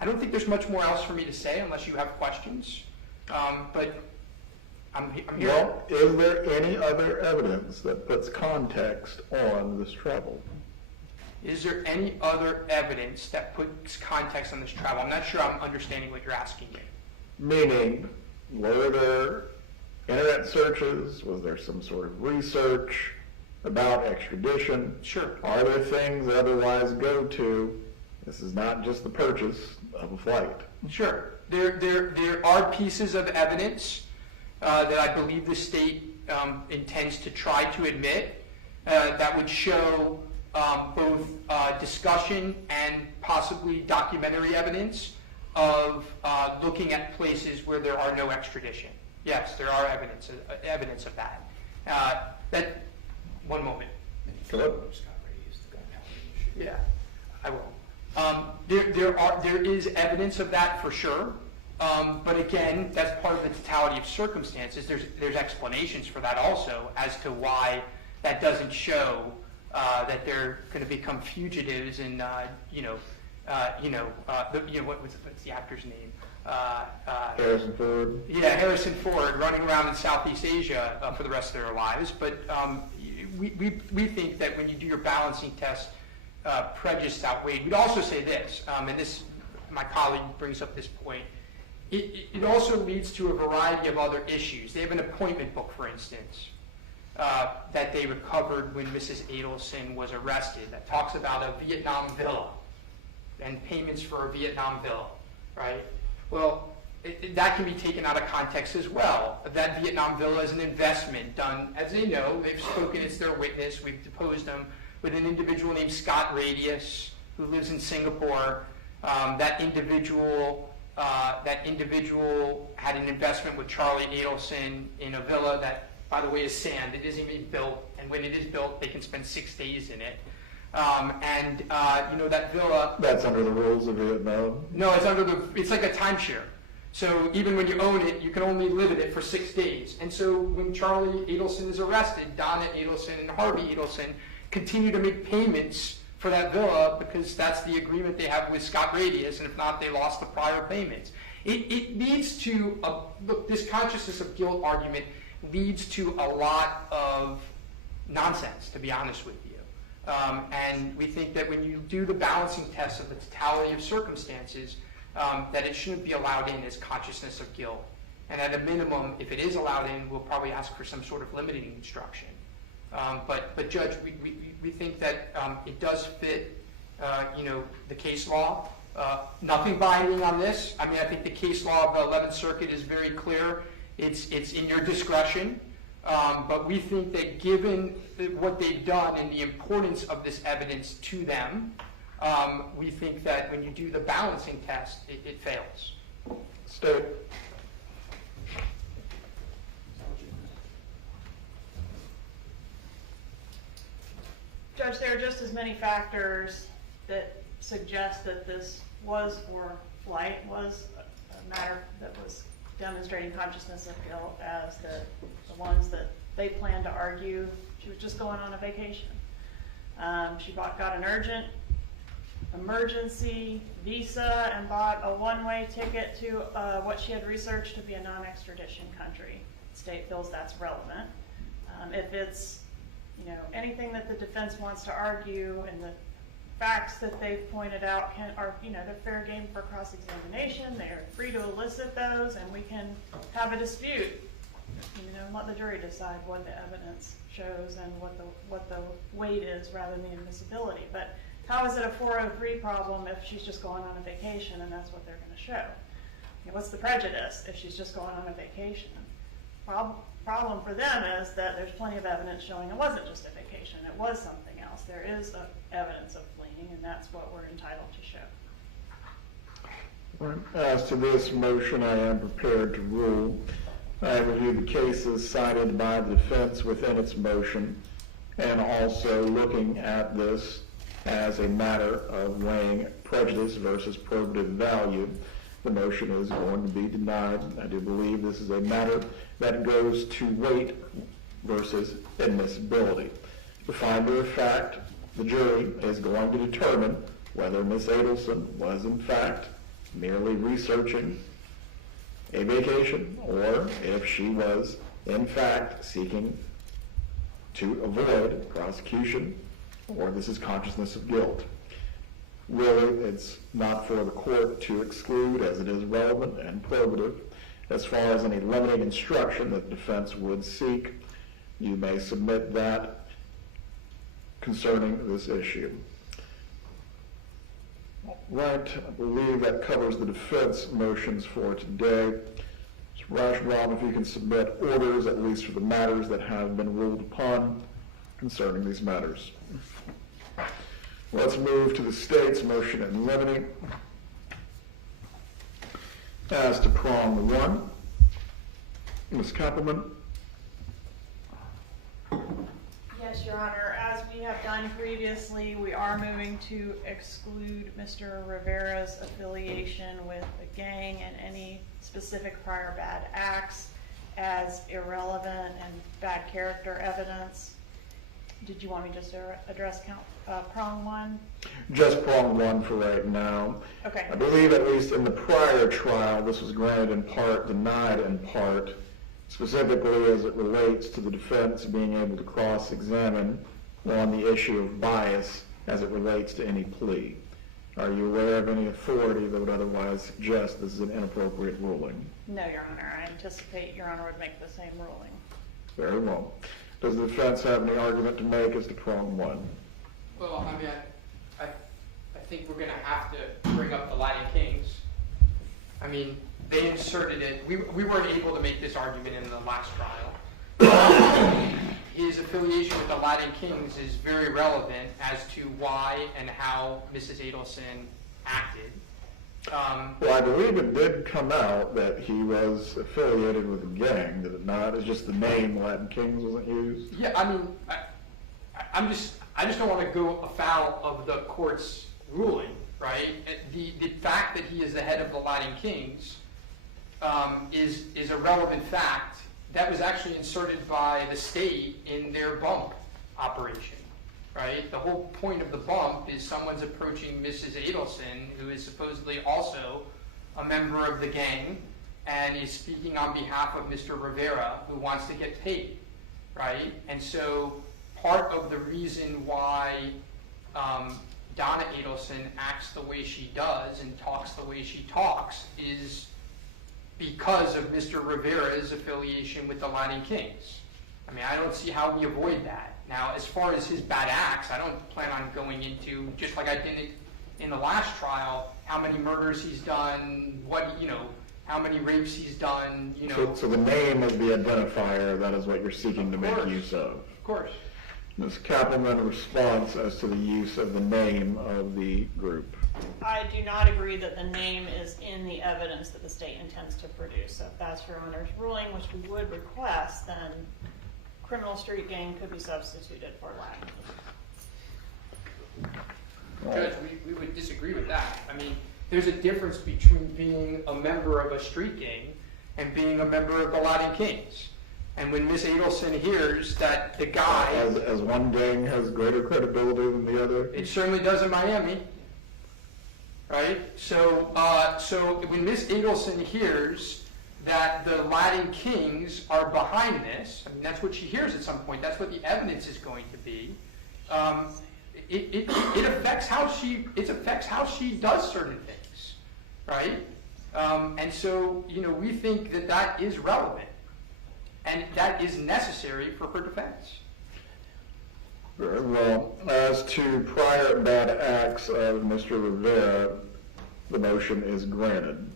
I don't think there's much more else for me to say unless you have questions. But I'm here. Well, is there any other evidence that puts context on this travel? Is there any other evidence that puts context on this travel? I'm not sure I'm understanding what you're asking me. Meaning, were there internet searches? Was there some sort of research about extradition? Sure. Are there things that otherwise go to, this is not just the purchase of a flight? Sure. There are pieces of evidence that I believe the state intends to try to admit that would show both discussion and possibly documentary evidence of looking at places where there are no extradition. Yes, there are evidence of that. One moment. Yeah, I will. There is evidence of that for sure. But again, that's part of the totality of circumstances. There's explanations for that also as to why that doesn't show that they're going to become fugitives and what's the actor's name? Harrison Ford. Yeah, Harrison Ford running around in Southeast Asia for the rest of their lives. But we think that when you do your balancing test, prejudice outweighed. We'd also say this, and this, my colleague brings up this point, it also leads to a variety of other issues. They have an appointment book, for instance, that they recovered when Mrs. Adelson was arrested that talks about a Vietnam villa and payments for a Vietnam villa, right? Well, that can be taken out of context as well. That Vietnam villa is an investment done, as they know, they've spoken, it's their witness, we've deposed them, with an individual named Scott Radius, who lives in Singapore. That individual had an investment with Charlie Adelson in a villa that, by the way, is sand. It isn't even built, and when it is built, they can spend 6 days in it. That villa... That's under the rules of Vietnam? No, it's like a timeshare. So even when you own it, you can only live in it for 6 days. And so when Charlie Adelson is arrested, Donna Adelson and Harvey Adelson continue to make payments for that villa because that's the agreement they have with Scott Radius, and if not, they lost the prior payments. It leads to, look, this consciousness of guilt argument leads to a lot of nonsense, to be honest with you. And we think that when you do the balancing test of the totality of circumstances, that it shouldn't be allowed in as consciousness of guilt. And at a minimum, if it is allowed in, we'll probably ask for some sort of limiting instruction. But Judge, we think that it does fit, the case law. Nothing binding on this. I mean, I think the case law of the 11th Circuit is very clear. It's in your discretion. But we think that given what they've done and the importance of this evidence to them, we think that when you do the balancing test, it fails. State. Judge, there are just as many factors that suggest that this was for flight, was a matter that was demonstrating consciousness of guilt, as the ones that they planned to argue she was just going on a vacation. She got an urgent emergency visa and bought a one-way ticket to what she had researched to be a non-extradition country. The state feels that's relevant. If it's anything that the defense wants to argue and the facts that they've pointed out are they're fair game for cross-examination, they're free to elicit those, and we can have a dispute, let the jury decide what the evidence shows and what the weight is rather than the admissibility. But how is it a 403 problem if she's just going on a vacation and that's what they're going to show? What's the prejudice if she's just going on a vacation? Problem for them is that there's plenty of evidence showing it wasn't just a vacation, it was something else. There is evidence of fleeing, and that's what we're entitled to show. Right. As to this motion, I am prepared to rule. I reviewed the cases cited by the defense within its motion, and also looking at this as a matter of weighing prejudice versus probative value. The motion is going to be denied. I do believe this is a matter that goes to weight versus admissibility. The finder of fact, the jury, is going to determine whether Ms. Adelson was in fact merely researching a vacation, or if she was in fact seeking to avoid prosecution, or this is consciousness of guilt. Really, it's not for the court to exclude, as it is relevant and probative. As far as any limiting instruction that the defense would seek, you may submit that concerning this issue. Right, I believe that covers the defense motions for today. Mr. Rashbaum, if you can submit orders, at least for the matters that have been ruled upon concerning these matters. Let's move to the state's motion in limine. As to prong 1, Ms. Kappelman. Yes, Your Honor. As we have done previously, we are moving to exclude Mr. Rivera's affiliation with the gang and any specific prior bad acts as irrelevant and bad character evidence. Did you want me just to address prong 1? Just prong 1 for right now. Okay. I believe at least in the prior trial, this was granted in part, denied in part, specifically as it relates to the defense being able to cross-examine on the issue of bias as it relates to any plea. Are you aware of any authority that would otherwise suggest this is an inappropriate ruling? No, Your Honor. I anticipate Your Honor would make the same ruling. Very well. Does the defense have any argument to make as to prong one? Well, I mean, I think we're gonna have to bring up the Latin Kings. I mean, they inserted it, we weren't able to make this argument in the last trial. His affiliation with the Latin Kings is very relevant as to why and how Mrs. Adelson acted. Well, I believe it did come out that he was affiliated with a gang, did it not? It's just the name Latin Kings wasn't used? Yeah, I mean, I just don't want to go afoul of the court's ruling, right? The fact that he is the head of the Latin Kings is a relevant fact that was actually inserted by the state in their bump operation, right? The whole point of the bump is someone's approaching Mrs. Adelson, who is supposedly also a member of the gang, and is speaking on behalf of Mr. Rivera, who wants to get paid, right? And so part of the reason why Donna Adelson acts the way she does and talks the way she talks is because of Mr. Rivera's affiliation with the Latin Kings. I mean, I don't see how we avoid that. Now, as far as his bad acts, I don't plan on going into, just like I did in the last trial, how many murders he's done, how many rapes he's done, So the name of the identifier, that is what you're seeking to make use of? Of course. Ms. Kappelman, a response as to the use of the name of the group. I do not agree that the name is in the evidence that the state intends to produce. So if that's Your Honor's ruling, which we would request, then criminal street gang could be substituted for Latin. Judge, we would disagree with that. I mean, there's a difference between being a member of a street gang and being a member of the Latin Kings. And when Miss Adelson hears that the guy... As one gang has greater credibility than the other? It certainly does in Miami, right? So when Miss Adelson hears that the Latin Kings are behind this, I mean, that's what she hears at some point. That's what the evidence is going to be. It affects how she does certain things, right? And so, we think that is relevant. And that is necessary for her defense. Very well. As to prior bad acts of Mr. Rivera, the motion is granted.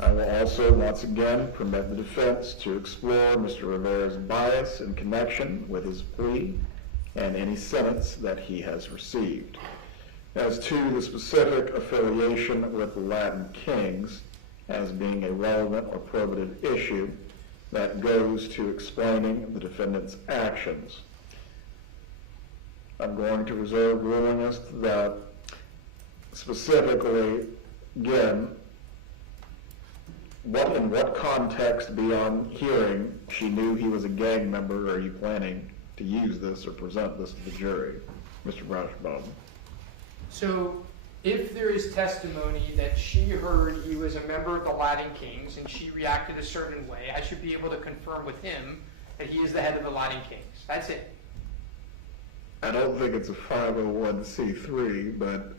I will also, once again, permit the defense to explore Mr. Rivera's bias in connection with his plea and any sentence that he has received. As to the specific affiliation with the Latin Kings as being a relevant or probative issue, that goes to explaining the defendant's actions. I'm going to reserve ruling as to that. Specifically, again, in what context beyond hearing she knew he was a gang member are you planning to use this or present this to the jury? Mr. Rauschbaum. So if there is testimony that she heard he was a member of the Latin Kings and she reacted a certain way, I should be able to confirm with him that he is the head of the Latin Kings. That's it. I don't think it's a 501c3, but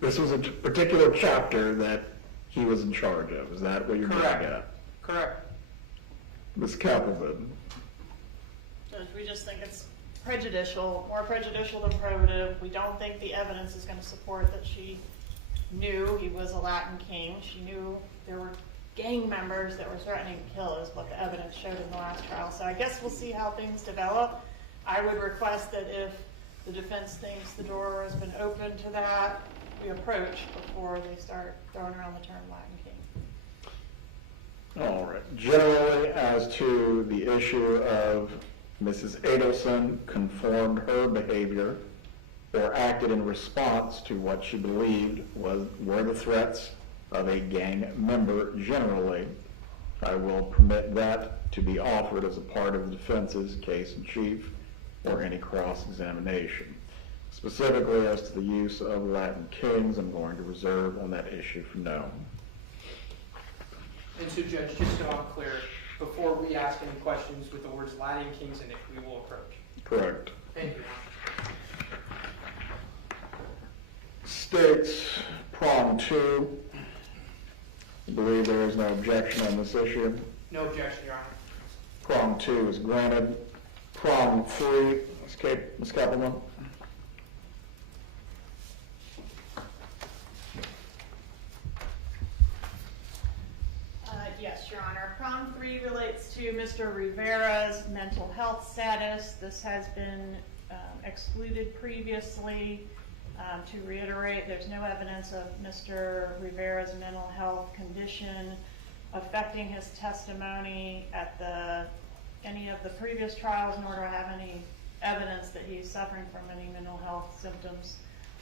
this was a particular chapter that he was in charge of. Is that what you're getting at? Correct. Ms. Kappelman. Judge, we just think it's prejudicial, more prejudicial than probative. We don't think the evidence is going to support that she knew he was a Latin king. She knew there were gang members that were threatening to kill, is what the evidence showed in the last trial. So I guess we'll see how things develop. I would request that if the defense thinks the door has been open to that, we approach before they start throwing around the term Latin king. All right. Generally, as to the issue of Mrs. Adelson conformed her behavior or acted in response to what she believed were the threats of a gang member generally, I will permit that to be offered as a part of the defense's case in chief or any cross-examination. Specifically as to the use of Latin kings, I'm going to reserve on that issue for now. And so, Judge, just so I'm clear, before we ask any questions with the words Latin Kings in it, we will approach. Correct. Thank you. States, prong 2. I believe there is no objection on this issue. No objection, Your Honor. Prong 2 is granted. Prong 3, Ms. Kappelman. Yes, Your Honor. Prong 3 relates to Mr. Rivera's mental health status. This has been excluded previously. To reiterate, there's no evidence of Mr. Rivera's mental health condition affecting his testimony at any of the previous trials, nor do I have any evidence that he's suffering from any mental health symptoms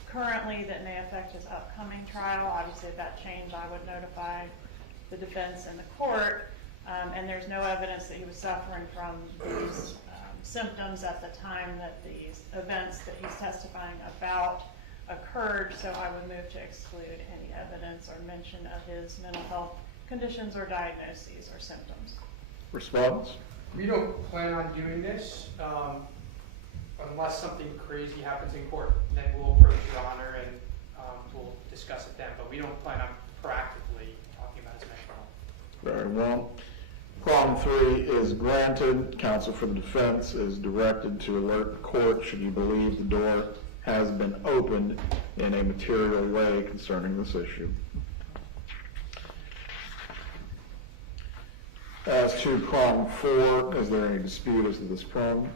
currently that may affect his upcoming trial. Obviously, if that changed, I would notify the defense and the court, and there's no evidence that he was suffering from these symptoms at the time that these events that he's testifying about occurred, so I would move to exclude any evidence or mention of his mental health conditions or diagnoses or symptoms. Response? We don't plan on doing this unless something crazy happens in court. Then we'll approach Your Honor and we'll discuss it then, but we don't plan on proactively talking about his mental health. Very well. Prong 3 is granted. Counsel for the defense is directed to alert the court should you believe the door has been opened in a material way concerning this issue. As to prong 4, is there any dispute as to this prong?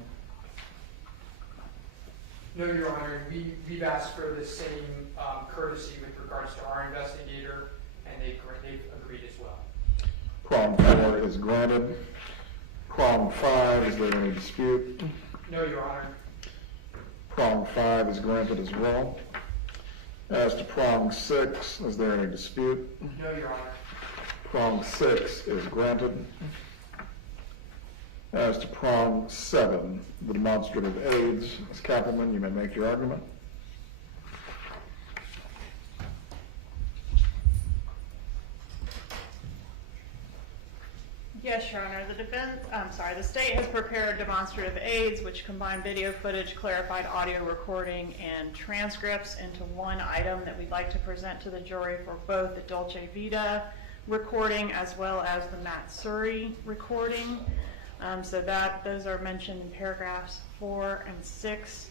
No, Your Honor. We've asked for the same courtesy with regards to our investigator, and they've agreed as well. Prong 4 is granted. Prong 5, is there any dispute? No, Your Honor. Prong 5 is granted as well. As to prong 6, is there any dispute? No, Your Honor. Prong 6 is granted. As to prong 7, the demonstrative aids, Ms. Kappelman, you may make your argument. Yes, Your Honor. The state has prepared demonstrative aids which combine video footage, clarified audio recording, and transcripts into one item that we'd like to present to the jury for both the Dolce Vita recording as well as the Matsuri recording. Those are mentioned in paragraphs 4 and 6.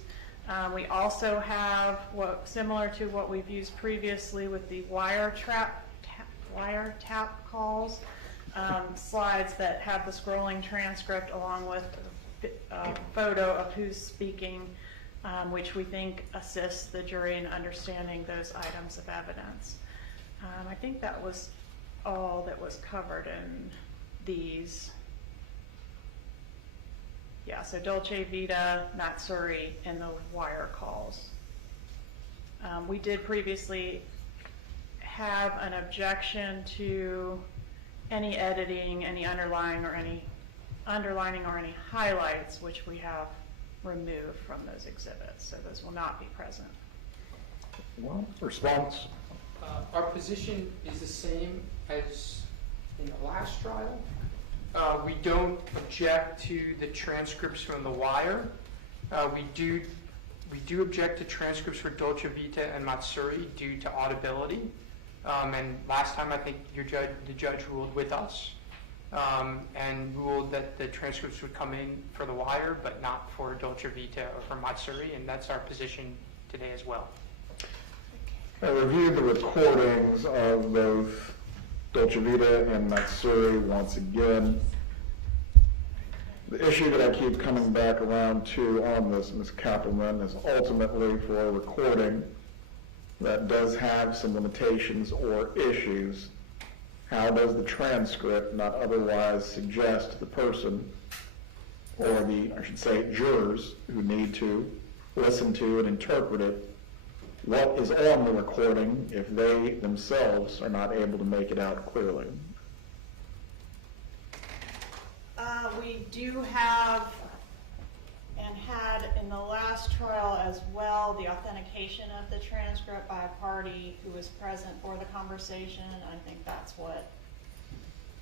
We also have, similar to what we've used previously with the wiretap calls, slides that have the scrolling transcript along with a photo of who's speaking, which we think assists the jury in understanding those items of evidence. I think that was all that was covered in these. Yeah, so Dolce Vita, Matsuri, and the wire calls. We did previously have an objection to any editing, any underlining or any highlights, which we have removed from those exhibits, so those will not be present. Well, response? Our position is the same as in the last trial. We don't object to the transcripts from the wire. We do object to transcripts for Dolce Vita and Matsuri due to audibility. And last time I think the judge ruled with us and ruled that the transcripts would come in for the wire but not for Dolce Vita or for Matsuri, and that's our position today as well. I reviewed the recordings of both Dolce Vita and Matsuri once again. The issue that I keep coming back around to on this, Ms. Kappelman, is ultimately for a recording that does have some limitations or issues. How does the transcript not otherwise suggest the person, or I should say jurors who need to listen to and interpret it, what is on the recording if they themselves are not able to make it out clearly? We do have and had in the last trial as well the authentication of the transcript by a party who was present for the conversation. I think that's what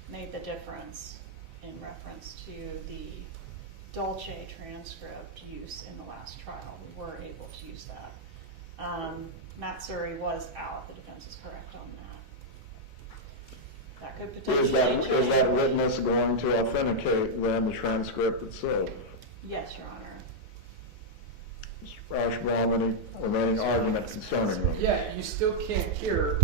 made the difference in reference to the Dolce transcript use in the last trial. We were able to use that. Matsuri was out. The defense is correct on that. That could Is potentially change. that witness going to authenticate then the transcript itself? Yes, Your Honor. Mr. Rashbaum, any remaining argument concerning them? Yeah, you still can't hear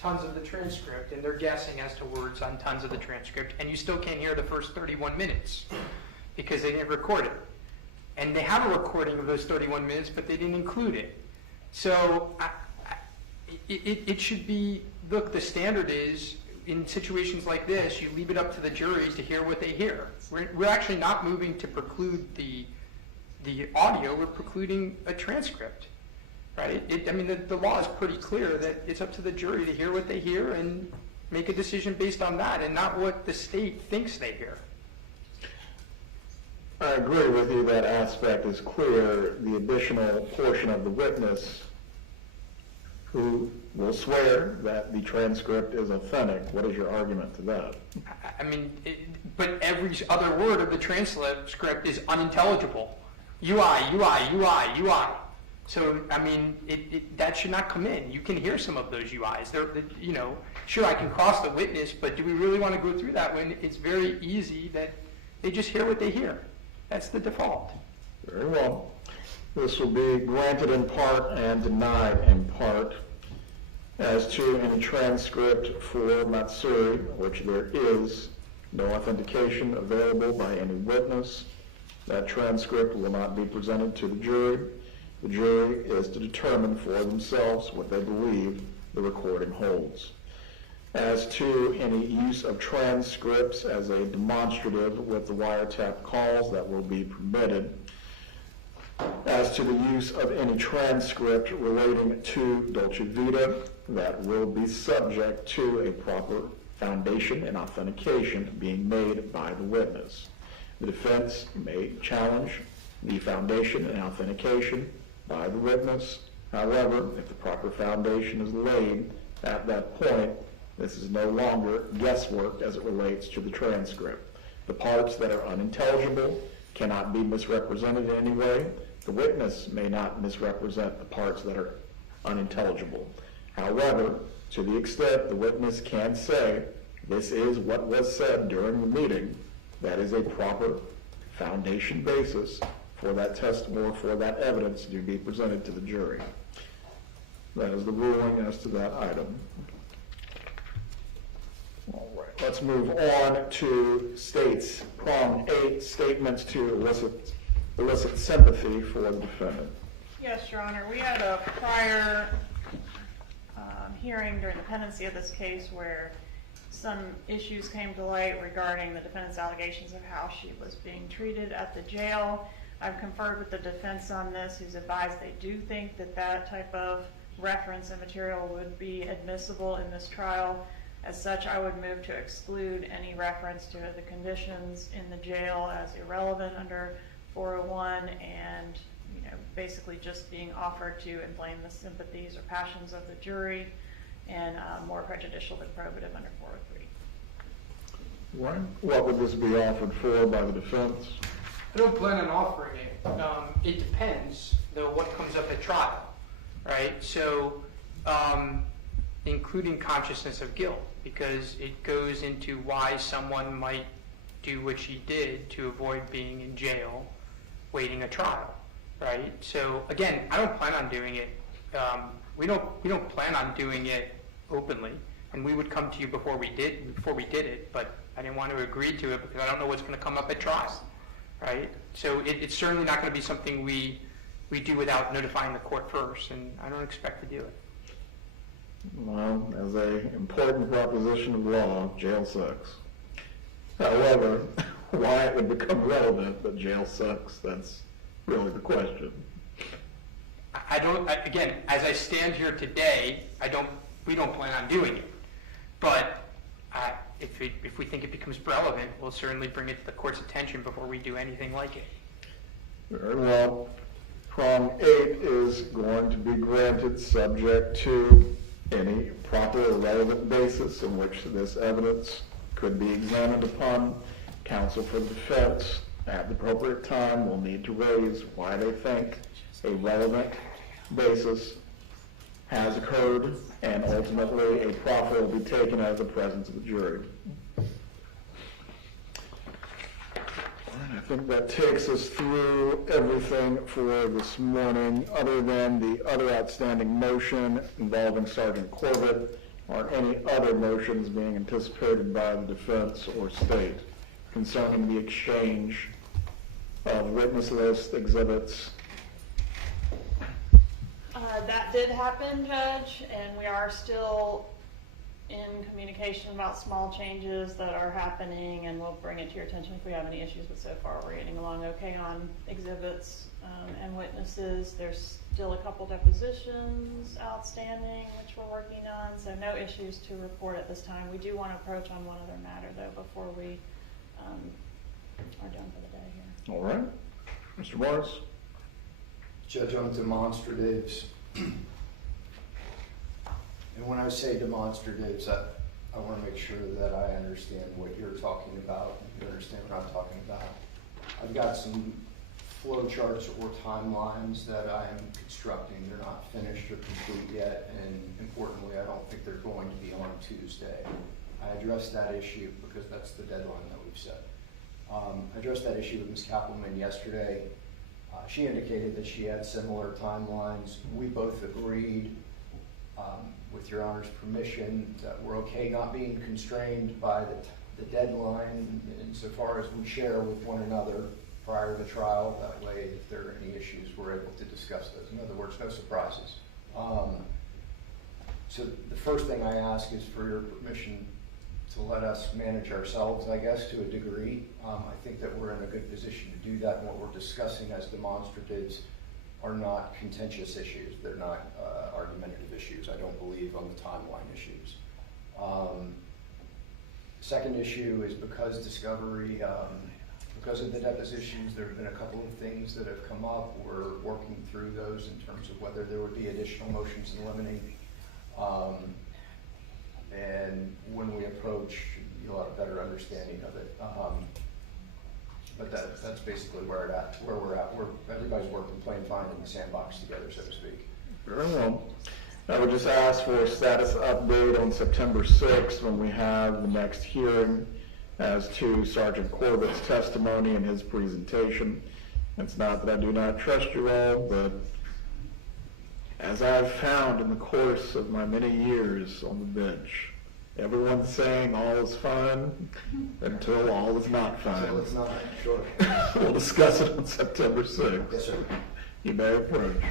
tons of the transcript, and they're guessing as to words on tons of the transcript, and you still can't hear the first 31 minutes because they didn't record it. And they have a recording of those 31 minutes, but they didn't include it. So it should be, look, the standard is, in situations like this, you leave it up to the jury to hear what they hear. We're actually not moving to preclude the audio, we're precluding a transcript, right? I mean, the law is pretty clear that it's up to the jury to hear what they hear and make a decision based on that and not what the state thinks they hear. I agree with you, that aspect is clear. The additional portion of the witness who will swear that the transcript is authentic, what is your argument to that? I mean, but every other word of the transcript is unintelligible. UI. So, I mean, that should not come in. You can hear some of those UIs. Sure, I can cross the witness, but do we really want to go through that when it's very easy that they just hear what they hear? That's the default. Very well. This will be granted in part and denied in part. As to any transcript for Matsuri, which there is no authentication available by any witness, that transcript will not be presented to the jury. The jury is to determine for themselves what they believe the recording holds. As to any use of transcripts as a demonstrative with the wiretap calls, that will be permitted. As to the use of any transcript relating to Dolce Vita, that will be subject to a proper foundation and authentication being made by the witness. The defense may challenge the foundation and authentication by the witness. However, if the proper foundation is laid at that point, this is no longer guesswork as it relates to the transcript. The parts that are unintelligible cannot be misrepresented in any way. The witness may not misrepresent the parts that are unintelligible. However, to the extent the witness can say, this is what was said during the meeting, that is a proper foundation basis for that testimony, for that evidence to be presented to the jury. That is the ruling as to that item. All right, let's move on to states. Prong 8, statements to elicit sympathy for the defendant. Yes, Your Honor. We had a prior hearing during the pendency of this case where some issues came to light regarding the defendant's allegations of how she was being treated at the jail. I've conferred with the defense on this, who's advised they do think that that type of reference and material would be admissible in this trial. As such, I would move to exclude any reference to the conditions in the jail as irrelevant under 401 and basically just being offered to inflame the sympathies or passions of the jury and more prejudicial than probative under 403. Right. What would this be offered for by the defense? I don't plan on offering it. It depends, though, what comes up at trial, right? So, including consciousness of guilt, because it goes into why someone might do what she did to avoid being in jail waiting a trial, right? So, again, I don't plan on doing it. We don't plan on doing it openly, and we would come to you before we did it, but I didn't want to agree to it because I don't know what's going to come up at trial, right? So it's certainly not going to be something we do without notifying the court first, and I don't expect to do it. Well, as an important proposition of law, jail sucks. However, why it would become relevant that jail sucks, that's really the question. Again, as I stand here today, we don't plan on doing it. But if we think it becomes relevant, we'll certainly bring it to the court's attention before we do anything like it. Very well. Prong 8 is going to be granted subject to any proper or relevant basis in which this evidence could be examined upon. Counsel for the defense at the appropriate time will need to raise why they think a relevant basis has occurred, and ultimately a proffer will be taken out of the presence of the jury. I think that takes us through everything for this morning, other than the other outstanding motion involving Sergeant Corbett. Are any other motions being anticipated by the defense or state concerning the exchange of witness list exhibits? That did happen, Judge, and we are still in communication about small changes that are happening, and we'll bring it to your attention if we have any issues, but so far we're getting along okay on exhibits and witnesses. There's still a couple depositions outstanding, which we're working on, so no issues to report at this time. We do want to approach on one other matter, though, before we are done for the day here. All right. Mr. Morris? Judge, on demonstratives, and when I say demonstratives, I want to make sure that I understand what you're talking about, and you understand what I'm talking about. I've got some flow charts or timelines that I am constructing. They're not finished or complete yet, and importantly, I don't think they're going to be on Tuesday. I addressed that issue because that's the deadline that we've set. I addressed that issue with Ms. Kappelman yesterday. She indicated that she had similar timelines. We both agreed, with Your Honor's permission, that we're okay not being constrained by the deadline insofar as we share with one another prior to trial. That way, if there are any issues, we're able to discuss those. In other words, no surprises. So the first thing I ask is for your permission to let us manage ourselves, I guess, to a degree. I think that we're in a good position to do that, and what we're discussing as demonstratives are not contentious issues. They're not argumentative issues, I don't believe, on the timeline issues. Second issue is because discovery, because of the depositions, there have been a couple of things that have come up. We're working through those in terms of whether there would be additional motions in limine. And when we approach, you'll have a better understanding of it. But that's basically where we're at. Everybody's working, playing fine in the sandbox together, so to speak. Very well. I would just ask for a status update on September 6th when we have the next hearing as to Sergeant Corbett's testimony and his presentation. It's not that I do not trust you all, but as I've found in the course of my many years on the bench, everyone's saying all is fine until all is not fine. So it's not, sure. We'll discuss it on September 6th. Yes, sir. You may approach.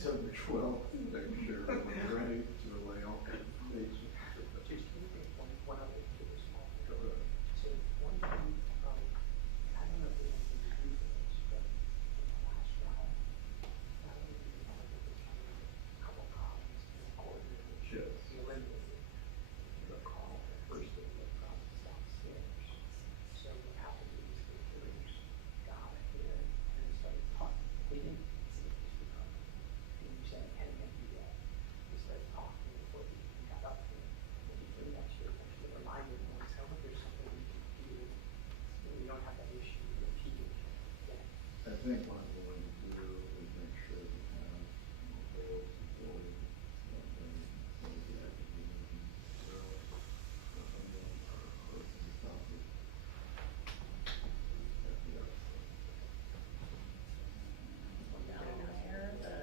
September 12th, make sure we're ready to lay off the station. I think what I'm going to do is make sure we have more support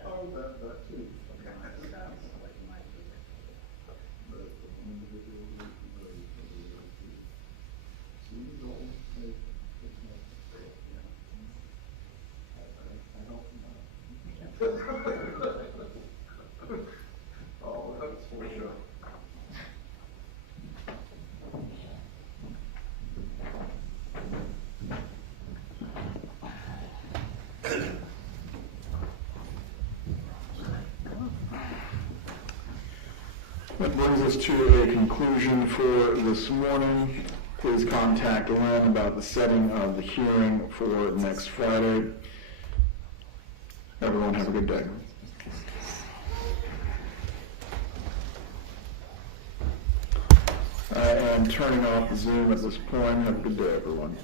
Oh, that too. But individual Oh, that's for sure. That brings us to a conclusion for this morning. Please contact Lynn about the setting of the hearing for next Friday. Everyone have a good day. I am turning off the Zoom at this point. Have a good day, everyone.